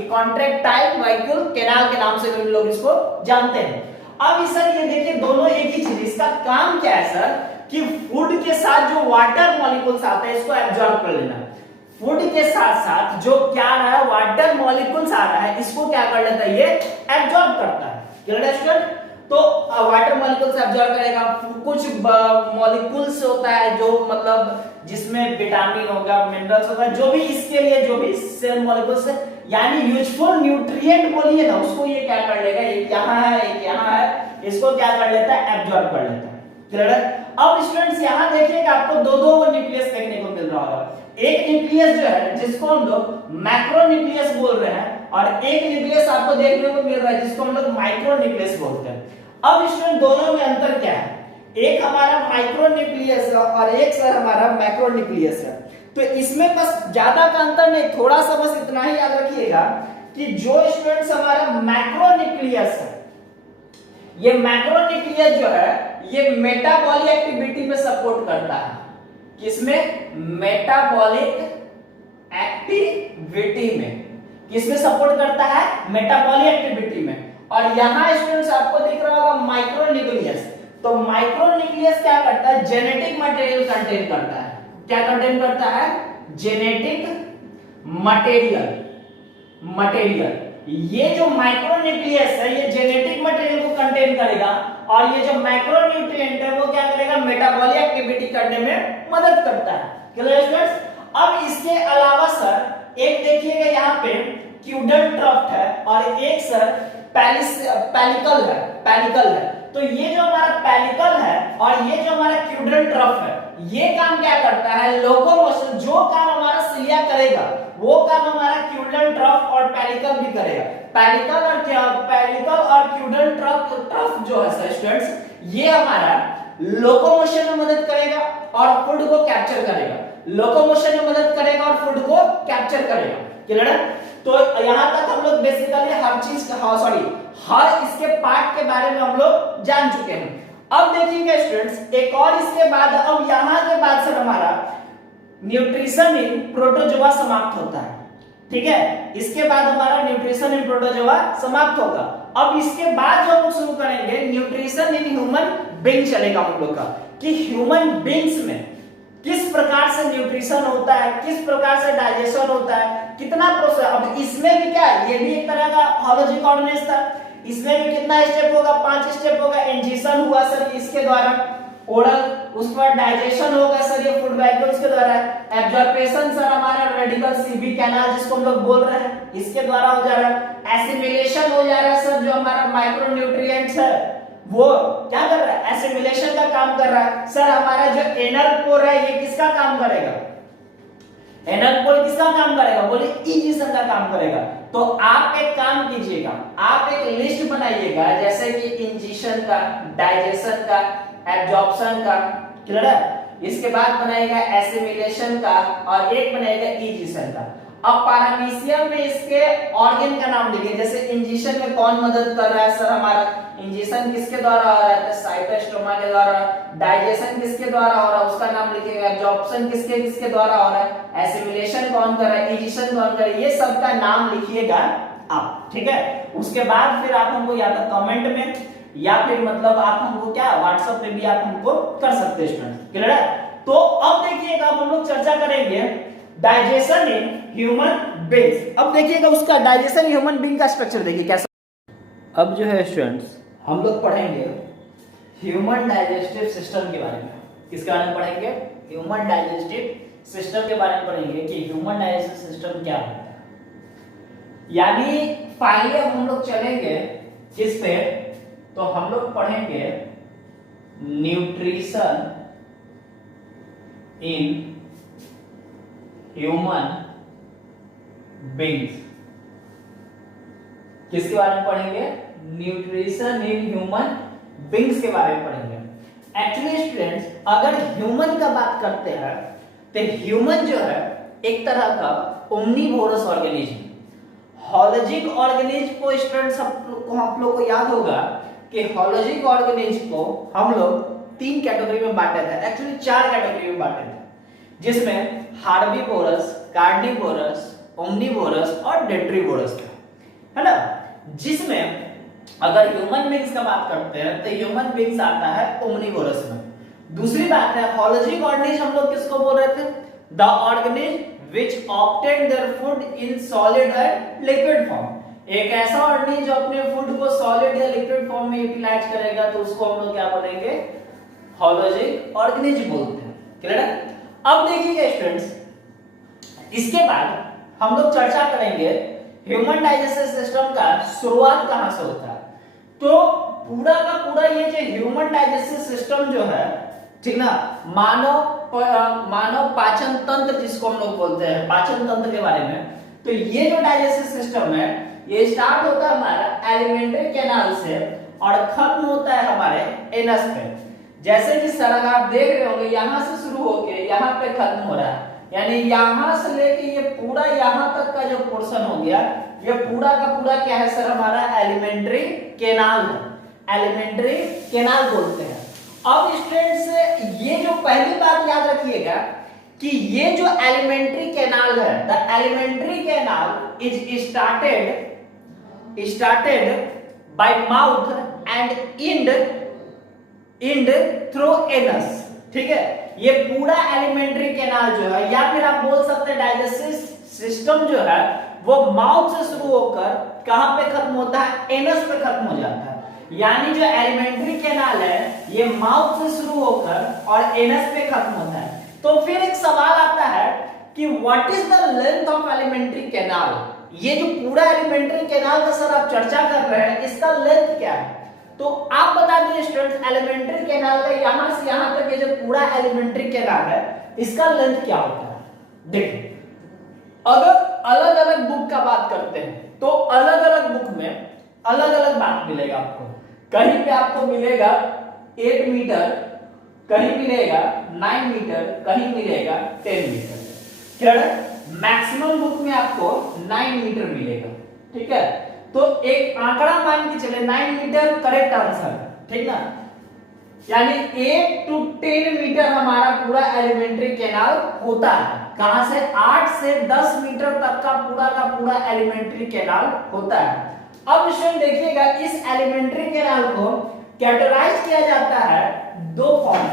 contractile vacuole canal के नाम से भी लोग इसको जानते हैं। अब सर ये देखिए दोनों एक ही चीज, इसका काम क्या है सर, कि फूड के साथ जो वाटर मॉलिक्यूल्स आते हैं इसको एब्जॉर्ब कर लेना। फूड के साथ साथ जो क्या रहा है, वाटर मॉलिक्यूल्स आ रहा है, इसको क्या कर लेता है, ये एब्जॉर्ब करता है। Clear student? तो वाटर मॉलिक्यूल्स एब्जॉर्ब करेगा। कुछ मॉलिक्यूल्स होता है जो मतलब जिसमें विटामिन होगा, मिनरल्स होगा, जो भी इसके लिए जो भी सेल मॉलिक्यूल्स है, यानी यूजफुल न्यूट्रिएंट बोलिए ना, उसको ये क्या कर लेगा, एक यहाँ है एक यहाँ है, इसको क्या कर लेता है, एब्जॉर्ब कर लेता है। क्लियर है? अब स्टूडेंट्स यहाँ देखिएगा आपको दो न्यूक्लियस देखने को मिल रहा होगा। एक न्यूक्लियस जो है जिसको हम लोग मैक्रो न्यूक्लियस बोल रहे हैं, और एक न्यूक्लियस आपको देखने को मिल रहा है जिसको हम लोग माइक्रो न्यूक्लियस बोलते हैं। अब स्टूडेंट दोनों में अंतर क्या है, एक हमारा माइक्रो न्यूक्लियस है और एक सर हमारा मैक्रो न्यूक्लियस है। तो इसमें बस ज्यादा का अंतर नहीं, थोड़ा सा बस इतना ही याद रखिएगा कि जो स्टूडेंट्स हमारा मैक्रो न्यूक्लियस है, ये मैक्रो न्यूक्लियस जो है ये मेटाबॉलिक एक्टिविटी में सपोर्ट करता है। किसमें, मेटाबॉलिक एक्टिविटी में। किसमें सपोर्ट करता है, मेटाबॉलिक एक्टिविटी में। और यहां स्टूडेंट्स आपको दिख रहा होगा माइक्रो न्यूक्लियस। तो माइक्रो न्यूक्लियस क्या करता है, जेनेटिक मटेरियल कंटेन करता है। क्या कंटेन करता है, जेनेटिक मटेरियल। ये जो माइक्रो न्यूक्लियस है ये जेनेटिक मटेरियल को कंटेन करेगा, और ये जो माइक्रो न्यूट्रिएंट है वो क्या करेगा, मेटाबॉलिक एक्टिविटी करने में मदद करता है। Clear students? अब इसके अलावा सर एक देखिएगा यहाँ पे क्यूडल ट्रफ्ट है, और एक सर पेलिकल है। तो ये जो हमारा पेलिकल है और ये जो हमारा क्यूडल ट्रफ्ट है, ये काम क्या करता है, लोकोमोशन। जो काम हमारा सिलिया करेगा वो काम हमारा क्यूडल ट्रफ्ट और पेलिकल भी करेगा। पेलिकल और क्यूडल ट्रफ्ट जो है सर स्टूडेंट्स, ये हमारा लोकोमोशन में मदद करेगा और फूड को कैप्चर करेगा। लोकोमोशन में मदद करेगा और फूड को कैप्चर करेगा। क्लियर है? तो यहां तक हम लोग बेसिकली हर इसके पार्ट के बारे में हम लोग जान चुके हैं। अब देखिएगा स्टूडेंट्स, एक और इसके बाद, अब यहां के बाद सर हमारा न्यूट्रिशन इन प्रोटोजोआ समाप्त होता है। ठीक है, इसके बाद हमारा न्यूट्रिशन इन प्रोटोजोआ समाप्त होगा। अब इसके बाद जो हम शुरू करेंगे न्यूट्रिशन इन ह्यूमन बीइंग चलेगा हम लोग का। कि ह्यूमन बींग्स में किस प्रकार से न्यूट्रिशन होता है, किस प्रकार से डाइजेशन होता है, कितना प्रोसेस। अब इसमें भी क्या है, ये भी एक तरह का होलोजिक ऑर्गेनिज्म था, इसमें भी कितना स्टेप होगा, 5 स्टेप होगा। इंजेशन हुआ सर इसके द्वारा, ओरल, उस पर डाइजेशन होगा सर ये फूड वैक्यूल्स के द्वारा, एब्जॉर्प्शन सर हमारा रेडिकल सीबी कैनाल जिसको हम लोग बोल रहे हैं इसके द्वारा हो जा रहा है, एसिमिलेशन हो जा रहा है सर, जो हमारा माइक्रो न्यूट्रिएंट्स है वो क्या कर रहा है, एसिमिलेशन का काम कर रहा है सर। हमारा जो एनल पोर है ये किसका काम करेगा, एनल पोर किसका काम करेगा, बोले इजेशन का काम करेगा। तो आप एक काम कीजिएगा, आप एक लिस्ट बनाइएगा जैसे कि इंजेशन का, डाइजेशन का, एब्जॉर्प्शन का, क्लियर है, इसके बाद बनाएगा एसिमिलेशन का और एक बनाएगा इजेशन का। अब पैरामीशियम में इसके ऑर्गन का नाम लिखिए, जैसे इंजेशन में कौन मदद कर रहा है सर, हमारा इंजेशन किसके द्वारा हो रहा है, साइटोस्टोमा के द्वारा, डाइजेशन किसके द्वारा हो रहा है उसका नाम लिखिएगा, एब्जॉर्प्शन किसके किसके द्वारा हो रहा है, एसिमिलेशन कौन कर रहा है, इजेशन कौन कर रहा है, ये सब का नाम लिखिएगा आप, ठीक है। उसके बाद फिर आप हमको या तो कमेंट में या फिर मतलब आप हमको क्या व्हाट्सएप पे भी आप हमको कर सकते हैं स्टूडेंट, क्लियर है। तो अब देखिएगा हम लोग चर्चा करेंगे डाइजेशन इन ह्यूमन बींग्स। अब देखिएगा उसका डाइजेशन ह्यूमन बींग का स्ट्रक्चर देखिए कैसा। अब जो है स्टूडेंट्स हम लोग पढ़ेंगे ह्यूमन डाइजेस्टिव सिस्टम के बारे में। किसके बारे में पढ़ेंगे, ह्यूमन डाइजेस्टिव सिस्टम के बारे में पढ़ेंगे कि ह्यूमन डाइजेस्टिव सिस्टम क्या होता है। यानी फाइनली अब हम लोग चलेंगे किस पे, तो हम लोग पढ़ेंगे न्यूट्रिशन इन ह्यूमन बींग्स। किसके बारे में पढ़ेंगे, न्यूट्रिशन इन ह्यूमन बींग्स के बारे में पढ़ेंगे। एक्चुअली स्टूडेंट्स अगर ह्यूमन का बात करते हैं तो ह्यूमन जो है एक तरह का ओमनीवोरस ऑर्गेनिज्म, हॉलोजिक ऑर्गेनिज्म को स्टूडेंट्स आप लोग को याद होगा कि हॉलोजिक ऑर्गेनिज्म को हम लोग 3 कैटेगरी में बांटे थे, एक्चुअली 4 कैटेगरी में बांटे थे, जिसमें हार्बीवोरस, कार्निवोरस, ओमनीवोरस और डेट्रीवोरस है ना। जिसमें अगर ह्यूमन बींग्स का बात करते हैं तो ह्यूमन बींग्स आता है ओमनीवोरस में। दूसरी बात है हॉलोजिक ऑर्गेनिज्म हम लोग किसको बोल रहे थे, the organism which obtain their food in solid and liquid form. एक ऐसा ऑर्गेनिज्म जो अपने फूड को सॉलिड या लिक्विड फॉर्म में यूटिलाइज करेगा तो उसको हम लोग क्या बोलेंगे, हॉलोजिक ऑर्गेनिज्म बोलते हैं, क्लियर है। अब देखिएगा स्टूडेंट्स इसके बाद हम लोग चर्चा करेंगे ह्यूमन डाइजेस्टिव सिस्टम का शुरुआत कहां से होता है। तो पूरा का पूरा ये जो ह्यूमन डाइजेस्टिव सिस्टम जो है, ठीक ना, मानव पाचन तंत्र जिसको हम लोग बोलते हैं, पाचन तंत्र के बारे में, तो ये जो डाइजेस्टिव सिस्टम है ये स्टार्ट होता है हमारा एलिमेंट्री कैनाल से और खत्म होता है हमारे एनस पे। जैसे कि सर अगर आप देख रहे होंगे यहां से शुरू होके यहां पे खत्म हो रहा है, यानी यहां से लेके ये पूरा यहां तक का जो पोर्शन हो गया ये पूरा का पूरा क्या है सर, हमारा एलिमेंट्री कैनाल है, एलिमेंट्री कैनाल बोलते हैं। अब स्टूडेंट्स ये जो पहली बात याद रखिएगा कि ये जो एलिमेंट्री कैनाल है, the alimentary canal is started by mouth and end through anus, ठीक है। ये पूरा एलिमेंट्री कैनाल जो है या फिर आप बोल सकते हैं डाइजेस्टिव सिस्टम जो है वो माउथ से शुरू होकर कहां पे खत्म होता है, एनस पे खत्म हो जाता है। यानी जो एलिमेंट्री कैनाल है ये माउथ से शुरू होकर और एनस पे खत्म होता है। तो फिर एक सवाल आता है कि what is the length of alimentary canal. ये जो पूरा एलिमेंट्री कैनाल का सर आप चर्चा कर रहे हैं इसका लेंथ क्या है, तो आप बता दीजिए स्टूडेंट्स एलिमेंट्री कैनाल का यहां से यहां तक ये जो पूरा एलिमेंट्री कैनाल है इसका लेंथ क्या होता है। देखिए अगर अलग अलग बुक का बात करते हैं तो अलग अलग बुक में अलग अलग बात मिलेगा आपको। कहीं पे आपको मिलेगा 8 मीटर, कहीं मिलेगा 9 मीटर, कहीं मिलेगा 10 मीटर, क्या है। मैक्सिमम बुक में आपको 9 मीटर मिलेगा, ठीक है। तो एक आंकड़ा मान के चले 9 मीटर करेक्ट आंसर, ठीक ना। यानी 8 to 10 मीटर हमारा पूरा एलिमेंट्री कैनाल होता है। कहां से, 8 से 10 मीटर तक का पूरा एलिमेंट्री कैनाल होता है। अब स्टूडेंट देखिएगा इस एलिमेंट्री कैनाल को कैटेगराइज किया जाता है 2 फॉर्म,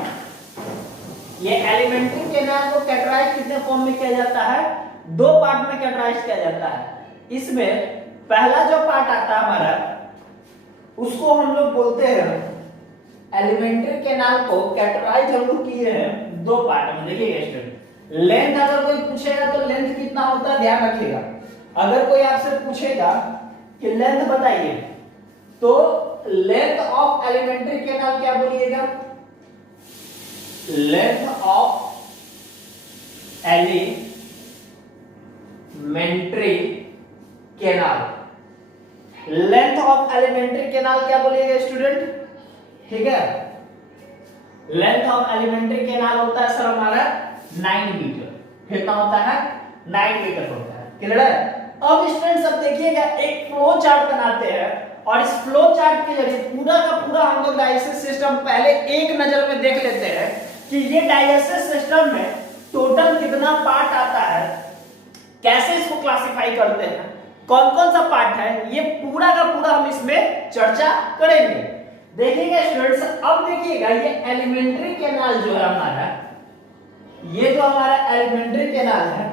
ये एलिमेंट्री कैनाल को कैटेगराइज कितने फॉर्म में किया जाता है, दो पार्ट में कैटेगराइज किया जाता है। इसमें पहला जो पार्ट आता है हमारा, उसको हम लोग बोलते हैं एलिमेंट्री कैनाल को कैटेगराइज हम लोग किए हैं दो पार्ट में। देखिए स्टूडेंट, लेंथ अगर कोई पूछेगा तो लेंथ कितना होता है ध्यान रखिएगा। अगर कोई आपसे पूछेगा कि लेंथ बताइए, तो लेंथ ऑफ एलिमेंट्री कैनाल क्या बोलिएगा, length of alimentary canal, length of alimentary canal क्या बोलिएगा स्टूडेंट, ठीक है। लेंथ ऑफ एलिमेंट्री कैनाल होता है सर हमारा 9 मीटर, कितना होता है 9 मीटर होता है, क्लियर है। अब स्टूडेंट सब देखिएगा, एक फ्लो चार्ट बनाते हैं और इस फ्लो चार्ट के जरिए पूरा का पूरा हम लोग डाइजेस्टिव सिस्टम पहले एक नजर में देख लेते हैं कि ये डाइजेस्टिव सिस्टम में टोटल कितना पार्ट आता है, कैसे इसको क्लासिफाई करते हैं, कौन कौन सा पार्ट है, ये पूरा का पूरा हम इसमें चर्चा करेंगे। देखिएगा स्टूडेंट्स, अब देखिएगा ये एलिमेंट्री कैनाल जो है हमारा, ये जो हमारा एलिमेंट्री कैनाल है,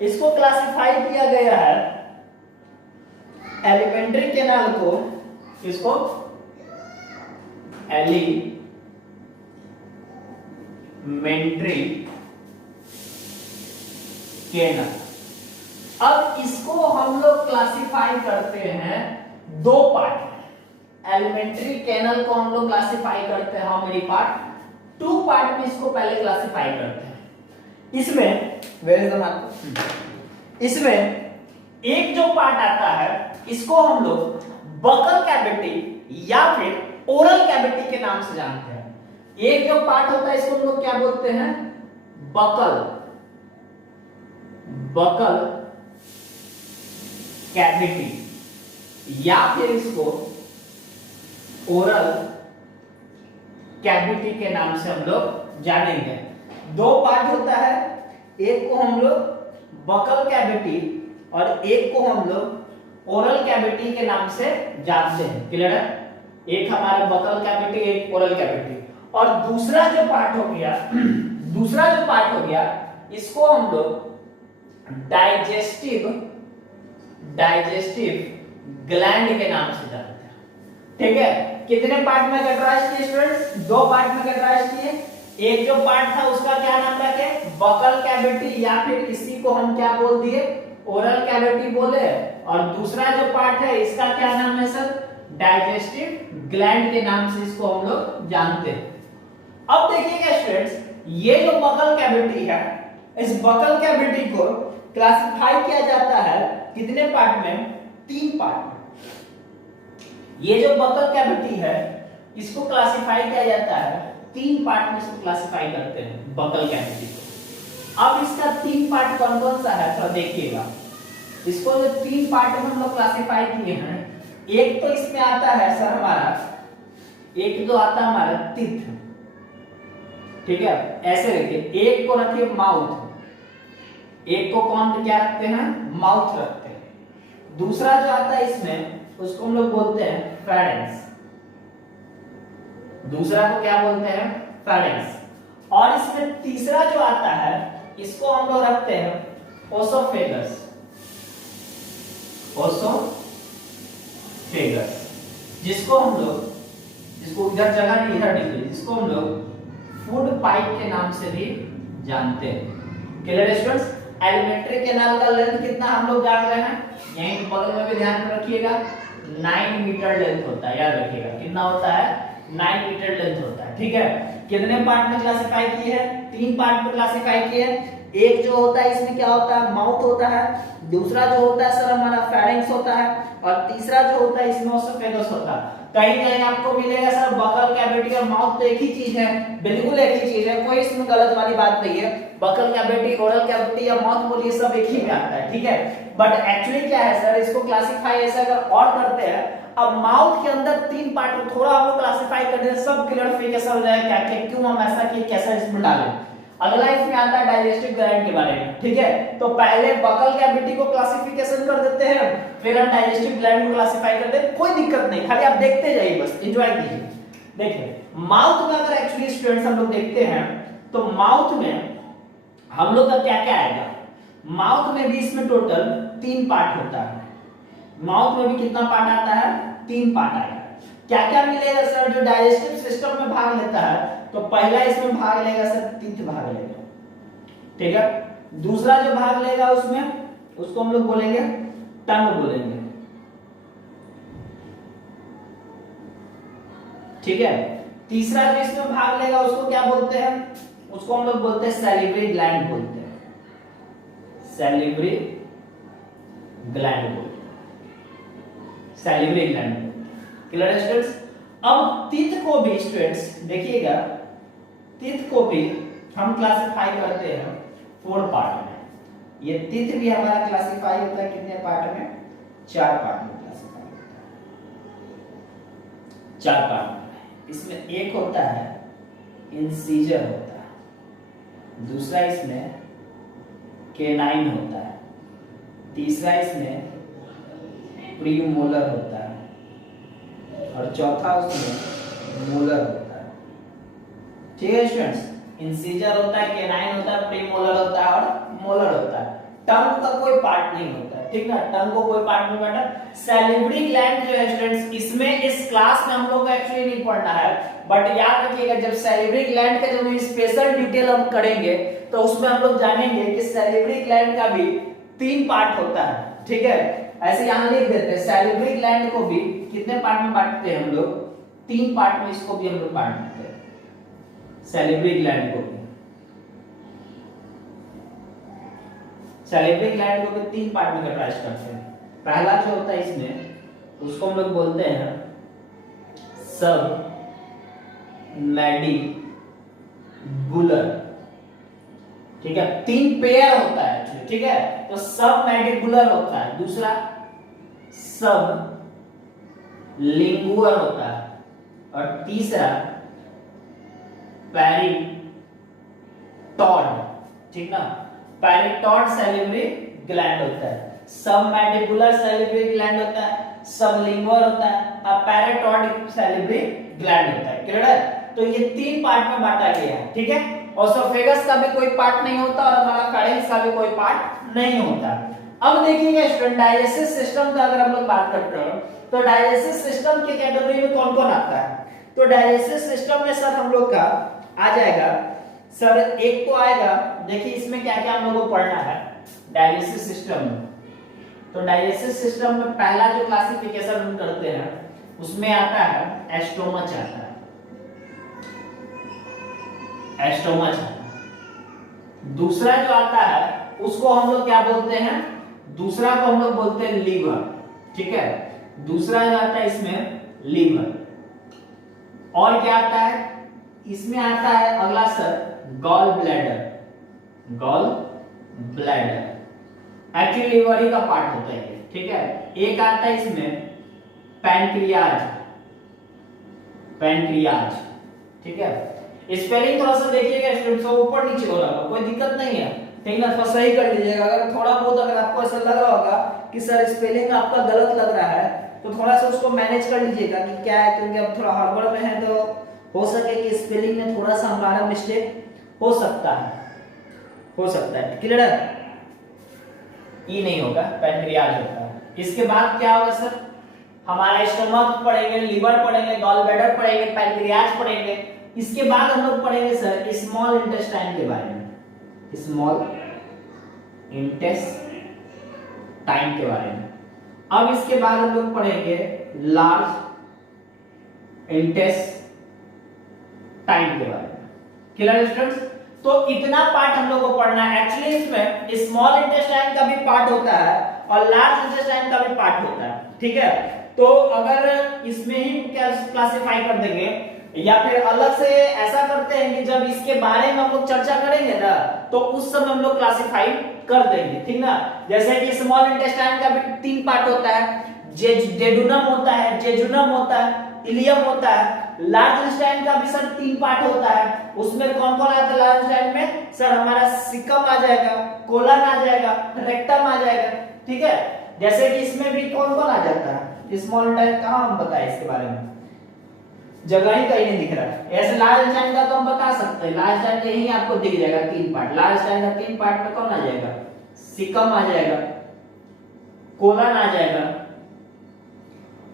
इसको क्लासिफाई किया गया है, एलिमेंट्री कैनाल को, इसको एलिमेंट्री कैनाल। अब इसको हम लोग क्लासिफाई करते हैं दो पार्ट, एलिमेंट्री कैनाल को हम लोग क्लासिफाई करते हैं how many part, two part में इसको पहले क्लासिफाई करते हैं। इसमें इसमें एक जो पार्ट आता है, इसको हम लोग बकल कैविटी या फिर ओरल कैविटी के नाम से जानते हैं। एक जो पार्ट होता है इसको हम लोग क्या बोलते हैं, बकल कैविटी या फिर इसको ओरल कैविटी के नाम से हम लोग जानेंगे। दो पार्ट होता है, एक को हम लोग बकल कैविटी और एक को हम लोग ओरल कैविटी के नाम से जानते हैं, क्लियर है। एक हमारा बकल कैविटी, एक ओरल कैविटी। और दूसरा जो पार्ट हो गया इसको हम लोग डाइजेस्टिव ग्लैंड के नाम से जानते हैं, ठीक है। कितने पार्ट में कैटेगराइज किए स्टूडेंट्स, दो पार्ट में कैटेगराइज किए। एक जो पार्ट था उसका क्या नाम रखे, बकल कैविटी या फिर इसी को हम क्या बोल दिए, ओरल कैविटी बोले। और दूसरा जो पार्ट है इसका क्या नाम है सर, डाइजेस्टिव ग्लैंड के नाम से इसको हम लोग जानते हैं। अब देखिएगा स्टूडेंट्स, ये जो बकल कैविटी है, इस बकल कैविटी को क्लासिफाई किया जाता है कितने पार्ट में, 3 पार्ट में। ये जो बकल कैविटी है इसको क्लासिफाई किया जाता है 3 पार्ट में, इसको क्लासिफाई करते हैं बकल कैविटी को। अब इसका 3 पार्ट कौन कौन सा है तो देखिएगा, इसको जो 3 पार्ट में हम लोग क्लासिफाई किए हैं, एक तो इसमें आता है सर हमारा, एक जो आता है हमारा टीथ, ठीक है, ऐसे रखिए, एक को रखिए माउथ, एक को कौन क्या रखते हैं, माउथ रखते हैं। दूसरा जो आता है इसमें उसको हम लोग बोलते हैं फेरेंक्स, दूसरा को क्या बोलते हैं, फेरेंक्स। और इसमें तीसरा जो आता है इसको हम लोग रखते हैं ओसोफेगस, जिसको हम लोग, जिसको इधर जगह नहीं इधर नहीं, जिसको हम लोग फूड पाइप के नाम से भी जानते हैं, क्लियर स्टूडेंट्स। एलिमेंट्री कैनाल का लेंथ कितना हम लोग जान रहे हैं, यहीं बगल में भी ध्यान में रखिएगा, 9 मीटर लेंथ होता है, याद रखिएगा कितना होता है, 9 मीटर लेंथ होता है, ठीक है। कितने पार्ट में क्लासिफाई किए हैं, 3 पार्ट में क्लासिफाई किए हैं। एक जो होता है इसमें क्या होता है, माउथ होता है, दूसरा जो होता है सर हमारा फेरेंक्स होता है, और तीसरा जो होता है इसमें ओसोफेगस होता है। कहीं कहीं आपको मिलेगा सर बकल कैविटी और माउथ तो एक ही चीज है, बिल्कुल एक ही चीज है, कोई इसमें गलत वाली बात नहीं है। बकल कैविटी, ओरल कैविटी या माउथ बोलिए सब एक ही में आता है, ठीक है। बट एक्चुअली क्या है सर, इसको क्लासिफाई ऐसा अगर और करते हैं, अब माउथ के अंदर 3 पार्ट को थोड़ा हम लोग क्लासिफाई कर दें, सब क्लियरिफिकेशन हो जाए क्या क्या क्यों हम ऐसा किए, कैसा इसमें डालें। अगला इसमें आता है डाइजेस्टिव ग्लैंड के बारे में, ठीक है। तो पहले बकल कैविटी को क्लासिफिकेशन कर देते हैं, फिर हम डाइजेस्टिव ग्लैंड को क्लासिफाई करते हैं, कोई दिक्कत नहीं, खाली आप देखते जाइए, बस एंजॉय कीजिए। देखिए माउथ में अगर एक्चुअली स्टूडेंट्स हम लोग देखते हैं तो माउथ में हम लोग का क्या क्या आएगा, माउथ में भी इसमें टोटल 3 पार्ट होता है। माउथ में भी कितना पार्ट आता है, 3 पार्ट आएगा। क्या क्या मिलेगा सर, जो डाइजेस्टिव सिस्टम में भाग लेता है तो पहला इसमें भाग लेगा सर टीथ भाग लेगा, ठीक है। दूसरा जो भाग लेगा उसमें, उसको हम लोग बोलेंगे टंग बोलेंगे, ठीक है। तीसरा जो इसमें भाग लेगा उसको क्या बोलते हैं, उसको हम लोग बोलते हैं सैलिवरी ग्लैंड बोलते हैं, सैलिवरी ग्लैंड बोलते हैं, सैलिवरी ग्लैंड। Clear students. अब टीथ को भी स्टूडेंट्स देखिएगा, टीथ को भी हम क्लासिफाई करते हैं 4 पार्ट में। ये टीथ भी हमारा क्लासिफाई होता है कितने पार्ट में, 4 पार्ट में क्लासिफाई होता है, 4 पार्ट में। इसमें एक होता है इंसीजर होता है, दूसरा इसमें केनाइन होता है, तीसरा इसमें प्रीमोलर होता है, और चौथा उसमें मोलर होता है, ठीक है स्टूडेंट्स। इंसीजर होता है, केनाइन होता है, प्रीमोलर होता है और मोलर होता है। टंग का कोई पार्ट नहीं होता है, ठीक ना, टंग को कोई पार्ट नहीं बेटा। सैलिवरी ग्लैंड जो है स्टूडेंट्स, इसमें इस क्लास में हम लोग को एक्चुअली नहीं पढ़ना है, बट याद रखिएगा जब सैलिवरी ग्लैंड का जब स्पेशल डिटेल हम करेंगे तो उसमें हम लोग जानेंगे कि सैलिवरी ग्लैंड का भी 3 पार्ट होता है, ठीक है। ऐसे यहां लिख देते हैं, सैलिवरी ग्लैंड को भी कितने पार्ट में बांटते हैं हम लोग, 3 पार्ट में इसको भी हम लोग बांट देते हैं, सैलिवरी ग्लैंड को भी। सैलिवरी ग्लैंड को भी 3 पार्ट में कैटेगराइज करते हैं। पहला जो होता है इसमें, उसको हम लोग बोलते हैं सब मैंडिबुलर, ठीक है। 3 पेयर होता है, ठीक है। तो सब मैंडिबुलर होता है, दूसरा सब लिंगुअर होता है, और तीसरा पैरिटॉड, ठीक ना। पैरिटॉड सैलिवरी ग्लैंड होता है, सब मैंडिबुलर सैलिवरी ग्लैंड होता है, सब लिंगुअर होता है, और पैरिटॉड सैलिवरी ग्लैंड होता है। क्लियर है। तो ये 3 पार्ट में बांटा गया है, ठीक है। ओसोफेगस का भी कोई पार्ट नहीं होता और हमारा फेरेंक्स का भी कोई पार्ट नहीं होता। अब देखिएगा स्टूडेंट, डाइजेस्टिव सिस्टम का अगर हम लोग बात करते हैं तो डाइजेस्टिव सिस्टम के कैटेगरी में कौन कौन आता है, तो डाइजेस्टिव सिस्टम में सर हम लोग का आ जाएगा सर, एक तो आएगा, देखिए इसमें क्या क्या हम लोगों को पढ़ना है डाइजेस्टिव सिस्टम में। तो डाइजेस्टिव सिस्टम में पहला जो क्लासिफिकेशन हम करते हैं उसमें आता है एस्टोमच आता है, एस्टोमच। दूसरा जो आता है उसको हम लोग क्या बोलते हैं, दूसरा को हम लोग बोलते हैं लीवर, ठीक है। दूसरा जो आता है इसमें लीवर। और क्या आता है इसमें, आता है अगला sir gall bladder, gall bladder actually liver ही का पार्ट होता है, ठीक है। एक आता है इसमें पैनक्रियाज, पैनक्रियाज, ठीक है। स्पेलिंग थोड़ा सा देखिएगा स्टूडेंट्स, ऊपर नीचे हो रहा होगा, कोई दिक्कत नहीं है, ठीक ना, थोड़ा सही कर लीजिएगा। अगर थोड़ा बहुत अगर आपको ऐसा लग रहा होगा कि सर स्पेलिंग आपका गलत लग रहा है तो थोड़ा सा उसको मैनेज कर लीजिएगा कि क्या है, क्योंकि अब थोड़ा हड़बड़ में है तो हो सके कि स्पेलिंग में थोड़ा सा हमारा मिस्टेक हो सकता है, हो सकता है। क्लियर है। ई नहीं होगा, पैनक्रियाज होता है। इसके बाद क्या होगा सर, हमारा स्टमक पढ़ेंगे, लीवर पढ़ेंगे, गॉल ब्लैडर पढ़ेंगे, पैनक्रियाज पढ़ेंगे। इसके बाद हम लोग पढ़ेंगे सर स्मॉल इंटेस्टाइन के बारे में, स्मॉल इंटेस्टाइन के बारे में। अब इसके बाद हम लोग पढ़ेंगे लार्ज इंटेस्टाइन के बारे में। Clear students. तो इतना पार्ट हम लोग को पढ़ना है। एक्चुअली इसमें स्मॉल इंटेस्टाइन का भी पार्ट होता है और लार्ज इंटेस्टाइन का भी पार्ट होता है, ठीक है। तो अगर इसमें ही क्लासिफाई कर देंगे या फिर अलग से ऐसा करते हैं कि जब इसके बारे में हम लोग चर्चा करेंगे ना तो उस समय हम लोग क्लासिफाई कर देंगे, ठीक ना। जैसे कि स्मॉल इंटेस्टाइन का भी 3 पार्ट होता है, जेजुनम होता है, जेजुनम होता है, इलियम होता है। लार्ज इंटेस्टाइन का भी सर 3 पार्ट होता है, उसमें कौन कौन आता है लार्ज इंटेस्टाइन में सर, हमारा सिकम आ जाएगा, कोलन आ जाएगा, रेक्टम आ जाएगा, ठीक है। जैसे कि इसमें भी कौन कौन आ जाता है स्मॉल इंटेस्टाइन, कहां हम बताएं इसके बारे में, जगह ही कहीं नहीं दिख रहा है। ऐसे लार्ज स्टैंड का तो हम बता सकते हैं, लार्ज स्टैंड के यही आपको दिख जाएगा 3 पार्ट। लार्ज स्टैंड का 3 पार्ट में कौन आ जाएगा? सिकम आ जाएगा, कोलन आ जाएगा,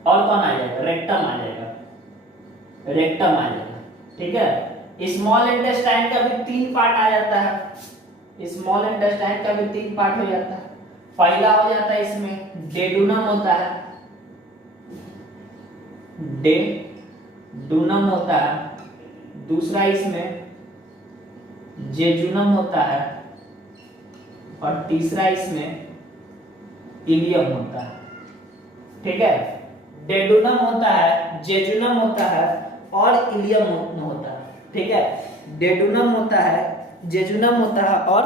और कौन आ जाएगा? रेक्टम आ जाएगा, रेक्टम आ जाएगा। ठीक है, स्मॉल इंटेस्टाइन का भी 3 पार्ट आ जाता है, स्मॉल इंटेस्टाइन का भी 3 पार्ट हो जाता है। पहला हो जाता है इसमें डेडुनम होता है, डेडुनम होता है। दूसरा इसमें जेजुनम होता है, और तीसरा इसमें इलियम होता है। ठीक है, डेडुनम होता है, जेजुनम होता है, और इलियम होता है। ठीक है, डेडुनम होता है, जेजुनम होता है, और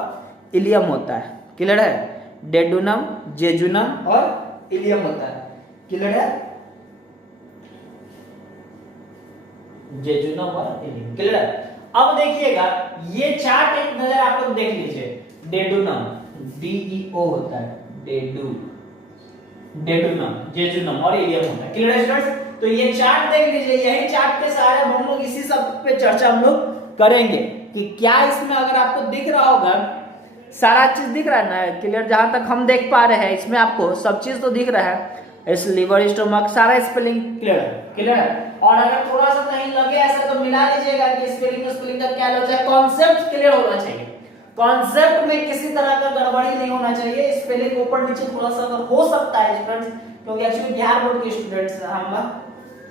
इलियम होता है। क्लियर है? डेडुनम, जेजुनम और इलियम होता है। क्लियर है? जेजुनम और इलियम। क्लियर है? अब देखिएगा, ये चार्ट एक नजर आप लोग देख लीजिए। डेडुनम, DEO होता है, डेडुनम, जेजुनम और इलियम होता है। क्लियर है स्टूडेंट्स? तो ये चार्ट देख लीजिए, यही चार्ट के सहारे हम लोग इसी सब पे चर्चा हम लोग करेंगे कि क्या इसमें अगर आपको दिख रहा होगा, सारा चीज दिख रहा है ना? क्लियर? जहां तक हम देख पा रहे हैं इसमें आपको सब चीज तो दिख रहा है, इस लिवर, स्टोमक, सारा स्पेलिंग क्लियर है। क्लियर है? और अगर थोड़ा सा कहीं लगे ऐसा तो मिला लीजिएगा कि स्पेलिंग का क्या होता है, कॉन्सेप्ट क्लियर होना चाहिए। कॉन्सेप्ट में किसी तरह का गड़बड़ी नहीं होना चाहिए। स्पेलिंग ऊपर नीचे थोड़ा सा हो सकता है स्टूडेंट्स, क्योंकि एक्चुअली बिहार बोर्ड के स्टूडेंट्स हम।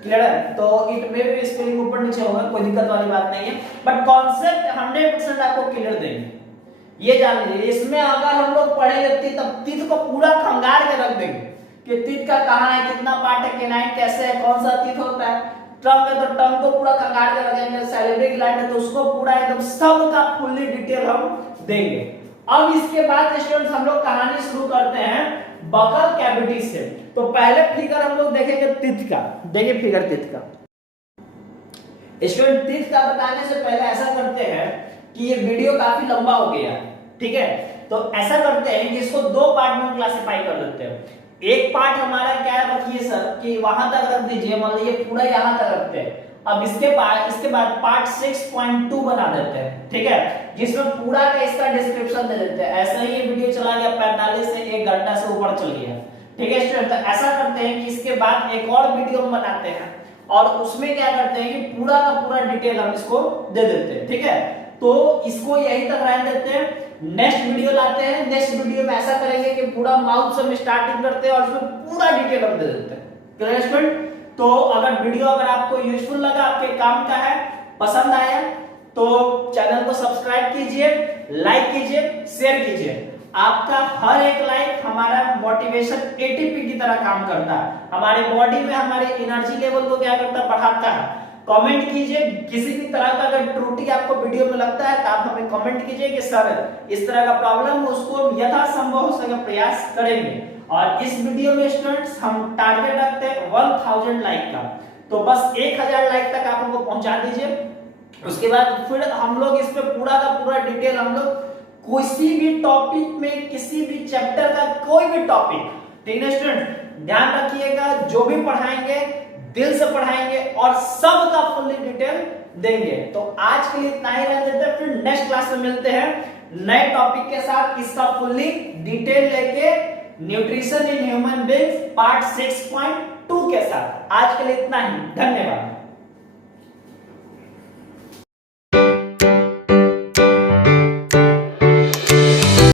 क्लियर है? तो इट में भी स्पेलिंग ऊपर नीचे होगा, कोई दिक्कत वाली बात नहीं है, बट कॉन्सेप्ट 100% आपको क्लियर देंगे, ये जान लीजिए। इसमें अगर हम लोग पढ़ेंगे तब तीत को पूरा खंगार के रख देंगे कि तीत का कहाँ है, कितना पार्ट है, केनाइन कैसे है, कौन सा तीत होता है। टंग है तो टंग को पूरा खंगार के रखेंगे, सैलिवरी ग्लैंड है तो उसको पूरा एकदम सब का फुल्ली डिटेल हम देंगे। अब इसके बाद स्टूडेंट्स हम लोग कहानी शुरू करते हैं बकल कैविटी से। तो पहले फिगर हम लोग देखेंगे तीत का। देखिए फिगर तीत का। स्टूडेंट तीत का बताने से पहले ऐसा करते हैं कि ये वीडियो काफी लंबा हो गया, ठीक है, तो ऐसा करते हैं कि इसको 2 पार्ट में क्लासिफाई कर देते हैं। एक पार्ट हमारा क्या रखिए सर कि वहां तक रख दीजिए, मान लीजिए पूरा यहां तक रखते हैं। अब इसके बाद पार्ट 6.2 बना देते हैं, ठीक है, जिसमें पूरा का इसका डिस्क्रिप्शन दे देते हैं। ऐसा ही ये वीडियो चला गया 45 से 1 घंटा से ऊपर चल गया, ठीक है स्टूडेंट। तो ऐसा करते हैं कि इसके बाद एक और वीडियो हम बनाते हैं और उसमें क्या करते हैं कि पूरा का पूरा डिटेल हम इसको दे देते हैं, ठीक है। तो इसको यहीं तक रहने देते हैं, नेक्स्ट वीडियो लाते हैं। नेक्स्ट वीडियो में ऐसा करेंगे कि पूरा माउथ से हम स्टार्टिंग करते हैं और उसमें पूरा डिटेल हम दे देते हैं, क्लियर स्टूडेंट। तो अगर वीडियो अगर आपको यूजफुल लगा, आपके काम का है, पसंद आया, तो चैनल को सब्सक्राइब कीजिए, लाइक कीजिए, शेयर कीजिए। आपका हर एक लाइक हमारा मोटिवेशन एटीपी की तरह काम करता है, हमारे बॉडी में हमारे एनर्जी लेवल को क्या करता है, बढ़ाता है। कमेंट कीजिए, किसी भी तरह का अगर त्रुटि आपको वीडियो में लगता है तो आप हमें कमेंट कीजिए कि सर इस तरह का प्रॉब्लम है, उसको यथासंभव हो सके प्रयास करेंगे। और इस वीडियो में स्टूडेंट्स हम टारगेट रखते हैं 1000 लाइक का, तो बस 1000 लाइक तक आप हमको पहुंचा दीजिए। उसके बाद फिर हम लोग इस पे पूरा का पूरा डिटेल हम लोग किसी भी टॉपिक में, किसी भी चैप्टर का कोई भी टॉपिक, ठीक है स्टूडेंट, ध्यान रखिएगा, जो भी पढ़ाएंगे दिल से पढ़ाएंगे और सबका फुल्ली डिटेल देंगे। तो आज के लिए इतना ही रहने देते हैं, फिर नेक्स्ट क्लास में मिलते हैं नए टॉपिक के साथ, इसका फुल्ली डिटेल लेके nutrition in human beings part 6.2 के साथ। आज के लिए इतना ही, धन्यवाद।